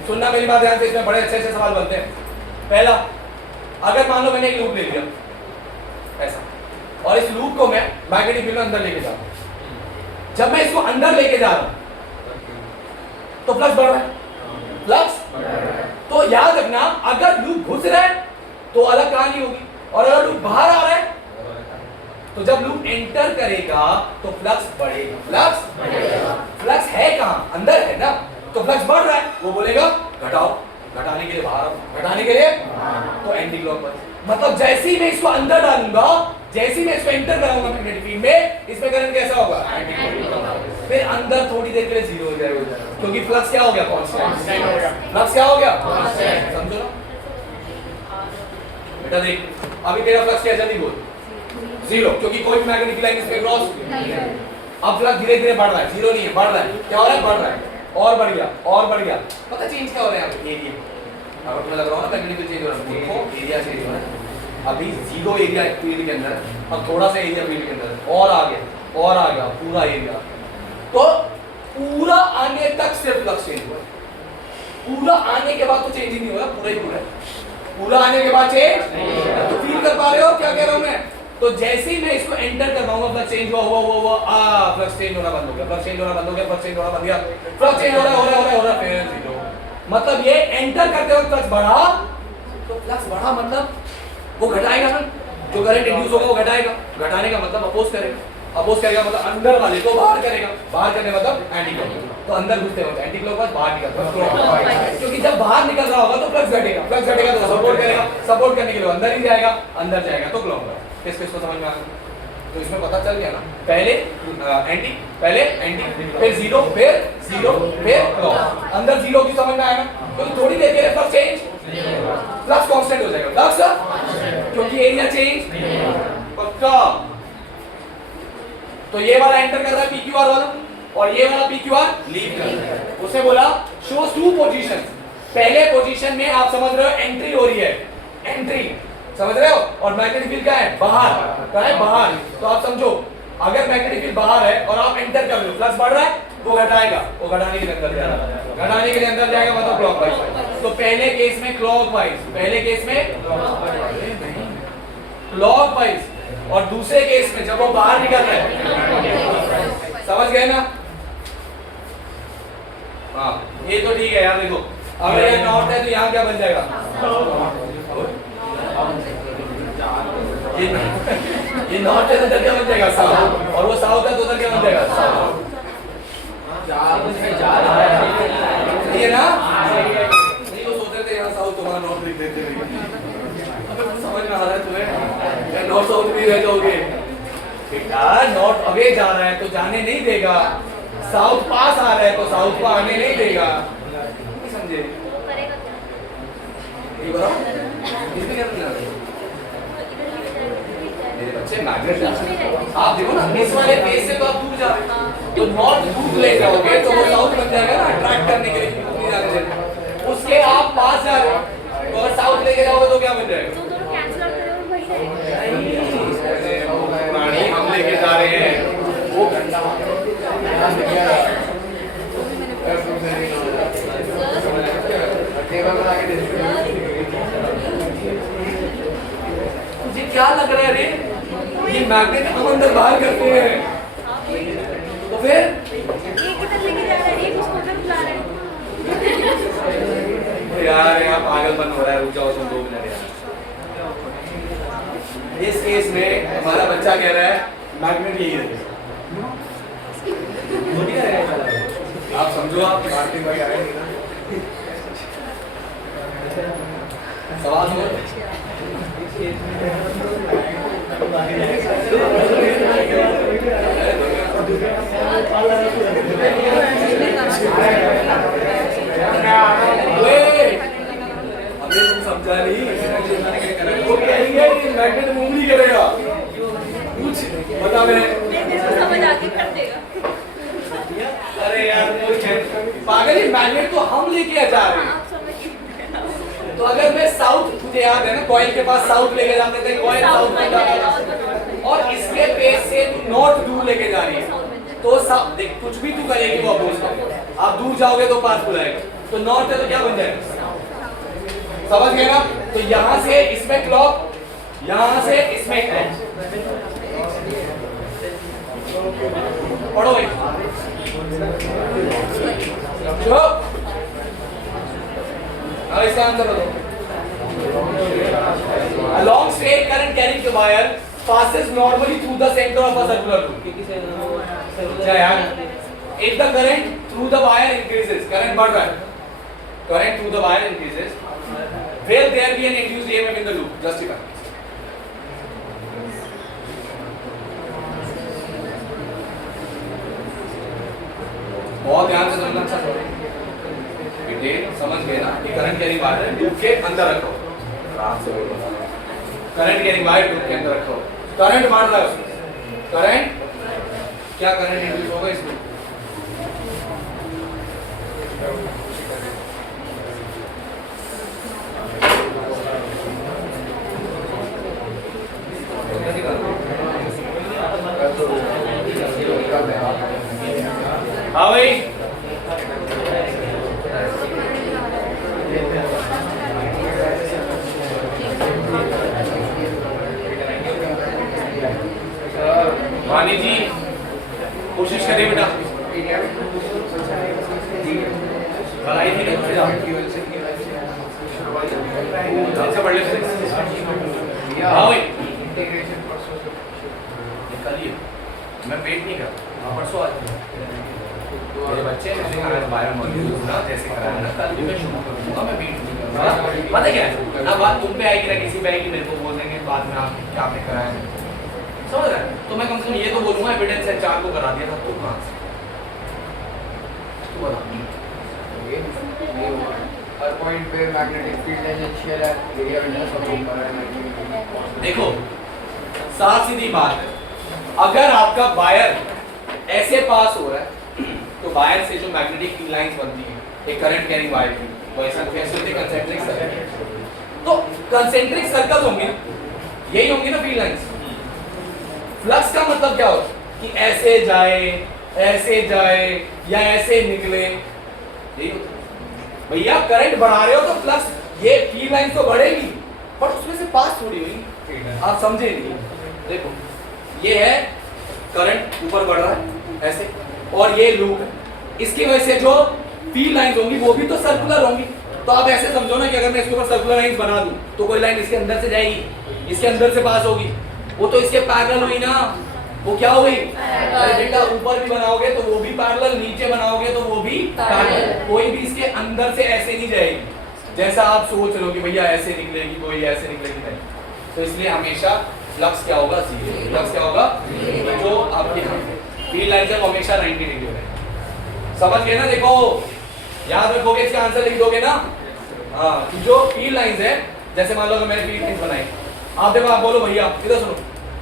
सुनना मेरी बात ध्यान से, इसमें बड़े अच्छे अच्छे सवाल बनते हैं। पहला, अगर मान लो मैंने एक लूप ले लिया ऐसा, और इस लूप को मैं मैग्नेटिक फील्ड में अंदर लेके जा रहा हूं। जब मैं इसको अंदर लेके जा रहा हूं तो फ्लक्स बढ़ रहा है, फ्लक्स। तो याद रखना, अगर लूप घुस रहा है तो अलग कहानी होगी, और अगर लूप बाहर आ रहा है तो जब लूप एंटर करेगा तो फ्लक्स बढ़ेगा। फ्लक्स है कहां? अंदर है ना, तो फ्लक्स बढ़ रहा है, वो बोलेगा घटाओ, घटाने के लिए बाहर आओ, घटाने के लिए तो एंटी क्लॉकवाइज। मतलब जैसे ही मैं इसको अंदर डालूंगा, जैसे ही मैं इसको एंटर कराऊंगा मैग्नेटिक फील्ड में, इसमें करंट कैसा होगा? Anti clockwise. फिर अंदर थोड़ी देर के लिए जीरो हो जाएगा, क्योंकि फ्लक्स क्या हो गया? कांस्टेंट। फ्लक्स क्या हो गया? कांस्टेंट। समझो ना बेटा, देख अभी तेरा फ्लक्स क्या? जल्दी बोल। जीरो, क्योंकि कोई भी मैग्नेटिक लाइन इसमें क्रॉस नहीं है। अब फ्लक्स धीरे धीरे बढ़ रहा है, जीरो नहीं है, बढ़ रहा है। क्या हो रहा है? बढ़ रहा है, और बढ़ गया, और बढ़ गया। पता चेंज क्या हो रहा है? एरिया। अब तुम्हें लग रहा हो ना मैग्नेटिक चेंज हो रहा है, देखो एरिया चेंज हो रहा है। अभी जीरो एरिया फील्ड के अंदर, अब थोड़ा सा एरिया फील्ड के अंदर, और आ गया, और आ गया, पूरा एरिया। तो पूरा आने तक सिर्फ फ्लक्स चेंज हुआ, पूरा आने के बाद तो चेंज ही नहीं हुआ, पूरा ही पूरा। पूरा आने के बाद चेंज तो फील कर पा रहे हो क्या कह रहा हूं मैं? तो जैसे ही मैं इसको एंटर करवाऊंगा फ्लक्स चेंज हुआ फ्लक्स चेंज होना बंद हो गया, फ्लक्स चेंज होना बंद हो गया, फ्लक्स चेंज होना बंद हो गया, फ्लक्स चेंज हो रहा है फिर जीरो। मतलब ये एंटर करते वक्त फ्लक्स बढ़ा, तो फ्लक्स बढ़ा मतलब वो घटाएगा ना, जो करंट इंड्यूस होगा वो घटाएगा, घटाने का मतलब अपोज करेगा, अपोज करेगा मतलब अंदर वाले को बाहर करेगा, बाहर करने मतलब एंटी क्लॉकवाइज, तो अंदर घुसते वक्त एंटी क्लॉकवाइज, बाहर निकलता, क्योंकि जब बाहर निकल रहा होगा तो फ्लक्स घटेगा, फ्लक्स घटेगा तो सपोर्ट करेगा, सपोर्ट करने के लिए अंदर ही जाएगा, अंदर जाएगा तो क्लॉकवाइज। किस किस को समझ में आ गया? तो इसमें पता चल गया ना, पहले एंटी फिर जीरो फिर क्लॉक, अंदर जीरो की समझ में आएगा, क्योंकि थोड़ी देर के लिए फ्लक्स चेंज, फ्लक्स कांस्टेंट हो जाएगा, फ्लक्स क्योंकि एरिया चेंज पक्का। तो ये वाला एंटर कर रहा है पीक्यूआर वाला, और ये वाला पीक्यूआर लीव कर रहा है। उसने बोला शोस टू पोजीशंस, पहले पोजीशन में आप समझ रहे हो एंट्री हो रही है, एंट्री समझ रहे हो, और मैग्नेटिक फील्ड क्या है बाहर, क्या है बाहर। तो आप समझो अगर मैग्नेटिक फील्ड बाहर है और आप एंटर कर रहे हो, फ्लक्स बढ़ रहा है, वो घटाएगा, वो घटाने के लिए अंदर जाएगा, घटाने के लिए अंदर जाएगा मतलब क्लॉकवाइज। तो पहले केस में क्लॉकवाइज, पहले केस में क्लॉकवाइज, और दूसरे केस में जब वो बाहर निकल रहा है, समझ गए ना? हाँ ये तो ठीक है यार, देखो अगर ये नॉर्थ है तो यहाँ क्या बन जाएगा, ये नॉर्थ है तो उधर क्या बन जाएगा साउथ, और वो साउथ है तो उधर क्या बन जाएगा साउथ, ये ना नहीं वो सोच रहे थे यहाँ साउथ तुम्हारा नॉर्थ लिख देते हैं, समझ में आ रहा है तुम्हें, नॉर्थ साउथ भी रह जाओगे बेटा, नॉर्थ अवे जा रहा है तो जाने नहीं देगा, साउथ पास आ रहा है तो साउथ को आने नहीं देगा, समझे? करेगा क्या? ये बताओ इसमें क्या करना है? मेरे बच्चे मैग्नेट आप देखो ना, इस वाले फेस से तो आप दूर जा रहे हो, तो नॉर्थ दूर ले जाओगे तो वो साउथ बन जाएगा ना, अट्रैक्ट करने के लिए नहीं जाने देना, उसके आप पास जा रहे हो, तो अगर साउथ लेके जाओगे तो क्या बन जाएगा, तो दोनों कैंसिल आउट करें और वही रहेगा। प्राणी हम लेके जा रहे हैं वो मुझे क्या लग रहा है रे, ये मैग्नेट हम अंदर बाहर करते हैं, तो फिर एक इधर लेके जा रहा है, एक उसको उधर बुला रहा है। यार यहाँ पागलपन हो रहा है, रुक जाओ तुम 2 मिनट यार। इस केस में हमारा बच्चा कह रहा है मैग्नेट यही रहेगा, आप समझो, आप मार्टिन भाई आए नहीं ना, सवाल हो अबे तुम समझा नहीं, वो कहेंगे कि मैग्नेट मूव नहीं करेगा, कुछ बता मैं समझ आके कर देगा। अरे यार पागल, ये मैग्नेट तो हम लेके जा रहे हैं, आप समझ, तो अगर मैं साउथ, तुझे याद है ना कॉइल के पास साउथ लेके जाते थे, कॉइल साउथ में जाता था, और इसके पेस से तू नॉर्थ दूर लेके जा रही है, तो सब देख कुछ भी तू करेगी वो अपोज करेगा, आप दूर जाओगे तो पास बुलाएगा, तो नॉर्थ है तो क्या बन जाएगा, समझ गए ना? तो यहाँ से इसमें क्लॉक, यहाँ से इसमें क्लॉक, पढ़ो भाई चुप, अब इसका आंसर बताओ। A long straight current carrying the wire passes normally through the center of a circular loop. क्या यार? If the current through the wire increases, current बढ़ रहा है, current through the wire increases, will there be an induced EMF in the loop? Justify. बहुत ध्यान से समझना, अच्छा डिटेल समझ गए ना कि करंट कैरिंग वायर लूप के अंदर रखो, आराम से बोलो, करंट कैरिंग वायर लूप के अंदर रखो, करंट मार रहा है, करंट क्या करंट इंड्यूस होगा इसमें, हाँ भाई कल आई थी ना फिर आप अच्छा पढ़ ले हाँ भाई इंटीग्रेशन परसों से कल ही मैं वेट नहीं कर रहा परसों आज मेरे बच्चे ने सिखाया बायो मॉड्यूल ना जैसे कराया ना कल भी मैं शुरू करूंगा मैं वेट नहीं करूंगा पता क्या है ना बात तुम पे आएगी ना किसी पे आएगी मेरे को बोल देंगे बाद में आप क्या आपने कराया है समझ रहे हैं तो मैं कम से कम ये तो बोलूंगा एविडेंस है 4 को करा दिया था तू कहां से तू बता ये हुआ हर पॉइंट पे मैग्नेटिक फील्ड टेंजेंशियल है एरिया वेक्टर सब रूम कर रहा है देखो साफ सीधी बात है अगर आपका वायर ऐसे पास हो रहा है तो वायर से जो मैग्नेटिक फील्ड लाइंस बनती है एक करंट कैरिंग वायर की वो ऐसा कैसे होती है कंसेंट्रिक सर्कल तो कंसेंट्रिक सर्कल होंगे यही होंगे ना फील्ड लाइंस फ्लक्स का मतलब क्या होता है कि ऐसे जाए या ऐसे निकले यही होता है भैया करंट बढ़ा रहे हो तो फ्लक्स ये फील्ड लाइन तो बढ़ेगी पर उसमें से पास थोड़ी हुई आप समझे नहीं देखो ये है करंट ऊपर बढ़ रहा है ऐसे और ये लूप है इसकी वजह से जो फील्ड लाइंस होंगी वो भी तो सर्कुलर होंगी तो आप ऐसे समझो ना कि अगर मैं इसके ऊपर सर्कुलर लाइंस बना दूं तो कोई लाइन इसके अंदर से जाएगी इसके अंदर से पास होगी वो तो इसके पैरेलल हुई ना वो क्या हो गई अरे बेटा ऊपर भी बनाओगे तो वो भी पैरेलल नीचे बनाओगे तो वो भी पैरेलल कोई भी इसके अंदर से ऐसे नहीं जाएगी जैसा आप सोच रहे हो कि भैया ऐसे निकलेगी कोई ऐसे निकलेगी नहीं तो इसलिए हमेशा फ्लक्स क्या होगा जीरो फ्लक्स क्या होगा जो आपके फील्ड लाइन से हमेशा 90 डिग्री होगा समझ गए ना देखो याद रखोगे इसका आंसर लिख दोगे ना हाँ जो फील्ड लाइंस है जैसे मान लो अगर मैंने फील्ड लाइंस बनाई आप देखो आप बोलो भैया इधर सुनो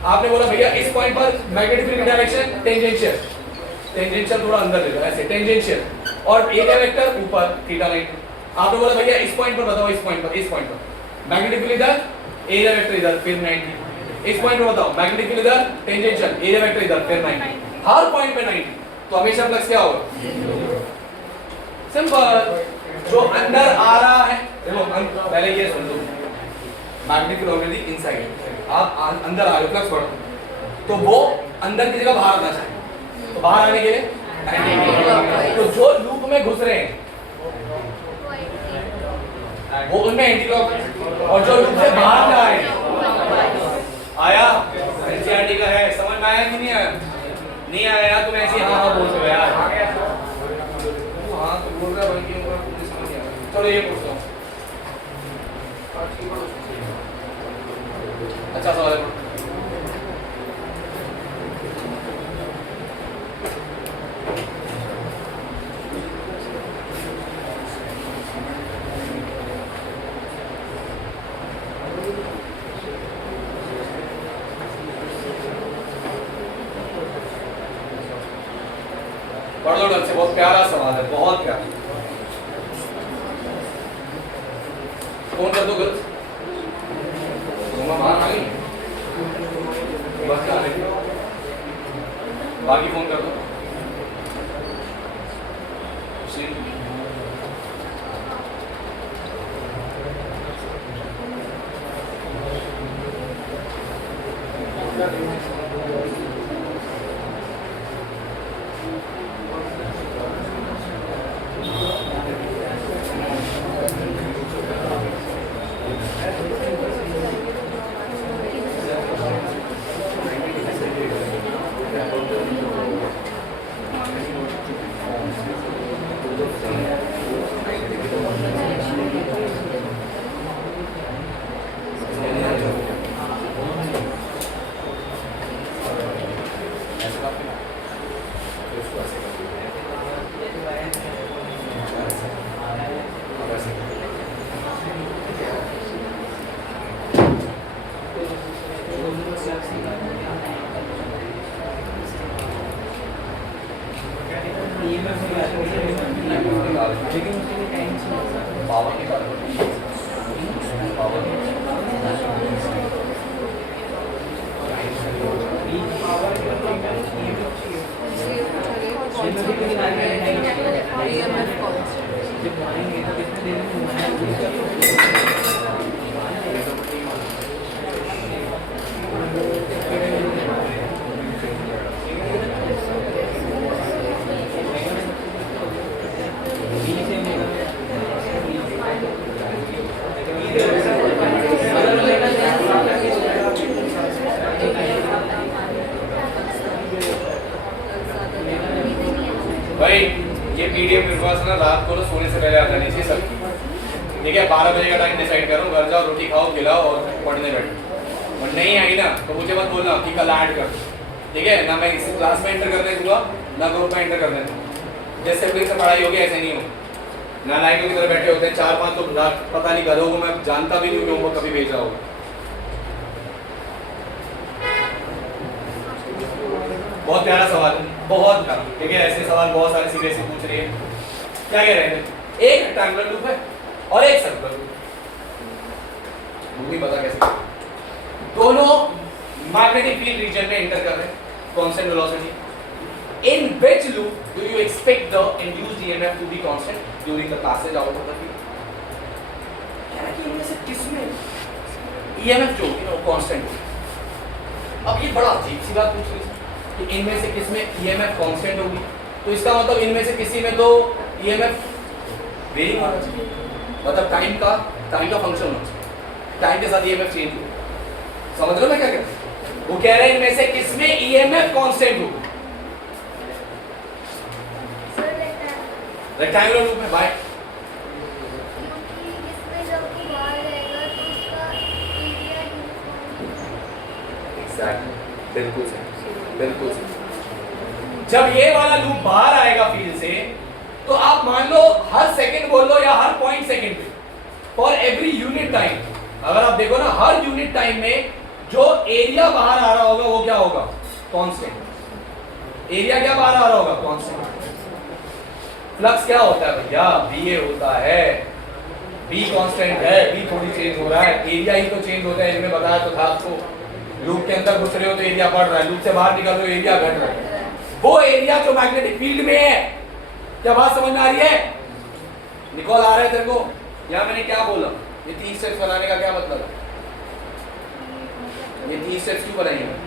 आपने बोला भैया इस पॉइंट पर मैग्नेटिक फील्ड की डायरेक्शन टेंजेंशियल थोड़ा अंदर ले लो ऐसे टेंजेंशियल और एरिया वेक्टर ऊपर थीटा लाइन आपने बोला भैया इस पॉइंट पर बताओ इस पॉइंट पर मैग्नेटिक फील्ड इधर एरिया वेक्टर इधर फिर 90 इस पॉइंट पर बताओ मैग्नेटिक फील्ड इधर टेंजेंशियल एरिया वेक्टर इधर फिर 90 हर पॉइंट पे 90 तो हमेशा फ्लक्स क्या होगा सिंपल जो अंदर आ रहा है देखो पहले ये सुन लो मैग्नेटिक फील्ड ऑलरेडी इनसाइड आप अंदर आ रहे हो फ्लक्स बढ़ तो वो अंदर की जगह बाहर आना चाहिए तो बाहर आने के लिए तो जो लूप में घुस रहे हैं वो उनमें एंटी क्लॉक और जो लूप से बाहर जा रहे हैं आया एनसीईआरटी का है समझ में आया कि नहीं आया नहीं आया यार तुम ऐसे हाँ हाँ बोल रहे हो यार हाँ तो बोल रहा है कि मुझे समझ नहीं आ रहा चलो ये पूछता हूँ अच्छा सवाल है पढ़ लो ढंग से बहुत प्यारा सवाल है बहुत प्यारा फोन कर दो गर्ल्स बाकी फोन कर दो पावर की बात को ना सोने से पहले आ जानी चाहिए सबकी, ठीक है? 12 बजे का टाइम डिसाइड करो, घर जाओ, रोटी खाओ, खिलाओ और पढ़ने बैठो। और नहीं आई ना तो मुझे मत बोलना कि कल ऐड कर, ठीक है? ना मैं इस क्लास में एंटर करने दूंगा ना ग्रुप में एंटर करने दूंगा। जैसे सिबलिंग से पढ़ाई होगी ऐसे नहीं हो, ना लाइनों की तरह बैठे होते हैं 4-5 तो पता नहीं गधों को मैं जानता भी नहीं हूँ कि उनको कभी भेजा होगा। बहुत प्यारा सवाल है, बहुत प्यारा, ठीक है? ऐसे सवाल बहुत सारे सीबीएसई पूछ रही है। क्या कह रहे हैं? एक रेक्टेंगुलर लूप है और एक सर्कुलर लूप, मुझे नहीं पता कैसे, दोनों मैग्नेटिक फील्ड रीजन में एंटर कर रहे हैं, constant velocity. In which loop do you expect the induced EMF to be constant during the passage out of the field? क्या है कि इनमें से किसमें EMF जो होगी ना वो कांस्टेंट होगी? अब ये बड़ा अजीब सी बात पूछ रही है कि इनमें से किसमें EMF कांस्टेंट होगी, तो इसका मतलब इनमें से किसी में तो EMF वेरी होना चाहिए, मतलब टाइम का फंक्शन होना चाहिए, टाइम के साथ EMF चेंज हो। समझ रहे हो मैं क्या कह रहा हूं? वो कह रहे हैं इनमें से किसमें EMF कांस्टेंट होगी? रेक्टेंगुलर लूप में। बाय, क्योंकि इसमें जब वो बाहर रहेगा तो उसका एरिया यूनिफॉर्म। एग्जैक्टली, बिल्कुल सही, बिल्कुल सही। जब ये वाला लूप बाहर आएगा फील्ड से तो आप मान लो हर सेकंड बोल लो या हर पॉइंट सेकंड पे, फॉर एवरी यूनिट टाइम, अगर आप देखो ना हर यूनिट टाइम में जो एरिया बाहर आ रहा होगा वो क्या होगा? कांस्टेंट। एरिया क्या बाहर आ रहा होगा? कांस्टेंट। फ्लक्स क्या होता है भैया? बीए होता है, बी कांस्टेंट है, बी थोड़ी चेंज हो रहा है, एरिया ही तो चेंज होता है। इनमें बताया तो था आपको, लूप के अंदर घुस रहे हो तो एरिया बढ़ रहा है, लूप से बाहर निकल रहे हो एरिया घट रहा है। वो एरिया जो मैग्नेटिक फील्ड में है, क्या बात समझ में आ रही है? निकल आ रहा है तेरे को? यहाँ मैंने क्या बोला? ये 30 स्टेप्स बनाने का क्या मतलब है? ये 30 स्टेप्स क्यों बनाई है?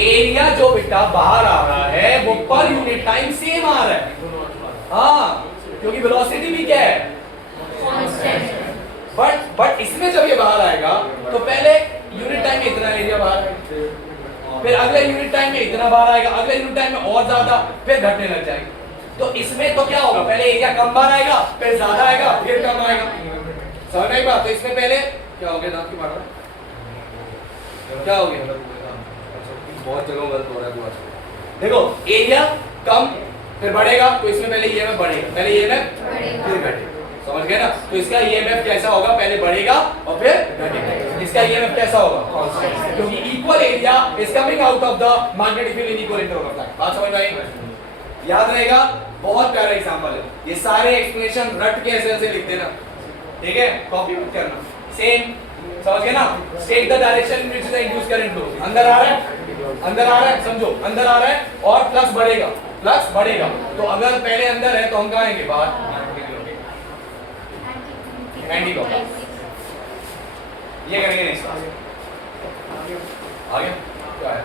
एरिया जो बेटा बाहर आ रहा है वो पर यूनिट टाइम सेम आ रहा है, हाँ, क्योंकि वेलोसिटी भी क्या है? बट इसमें जब ये बाहर आएगा तो पहले यूनिट टाइम में इतना एरिया बाहर आएगा, फिर अगले यूनिट टाइम में इतना बाहर आएगा, अगले यूनिट टाइम में और ज्यादा, फिर घटने लग जाएगी। तो इसमें तो क्या होगा? पहले एरिया कम बाहर आएगा, फिर ज्यादा आएगा, फिर कम आएगा। समझ नहीं बात? तो इसमें पहले क्या हो गया? दांत क्यों मार रहा है? क्या हो गया? बहुत जगह गलत हो रहा है पूरा। देखो एरिया कम फिर बढ़ेगा तो इसमें पहले EMF बढ़ेगा, पहले EMF फिर घटेगा। समझ गए ना? तो इसका EMF कैसा होगा? पहले बढ़ेगा और फिर घटेगा। इसका EMF कैसा होगा? कांस्टेंट, क्योंकि equal area is coming out of the magnetic field in equal interval of time. बात समझ में आई? याद रहेगा, बहुत प्यारा एग्जांपल है। ये सारे एक्सप्लेनेशन रट के ऐसे ऐसे लिख देना, ठीक है? कॉपी मत करना। सेम, समझ गए ना? Take the direction which the induce current flow. अंदर आ रहा है, अंदर आ रहा है, समझो अंदर आ रहा है और फ्लक्स बढ़ेगा, फ्लक्स बढ़ेगा। तो अगर पहले अंदर है तो हम कहाँ आएंगे? बाहर, एंटी क्लॉकवाइज। ये करेंगे नेक्स्ट क्लास। आगे क्या है?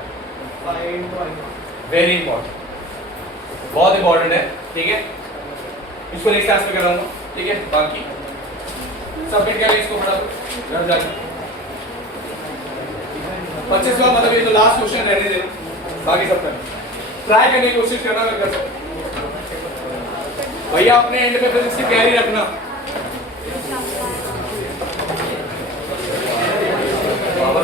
वेरी इंपॉर्टेंट, बहुत इंपॉर्टेंट है, ठीक है? इसको नेक्स्ट क्लास में कराऊंगा, ठीक है? बाकी सबमिट कर ले इसको फटाफट घर जाके। 25 का मतलब ये तो लास्ट क्वेश्चन रहने देना, बाकी सब करना, ट्राई करने की कोशिश करना अगर कर सकते। भैया अपने एंड पे फिजिक्स की तैयारी रखना। बाबा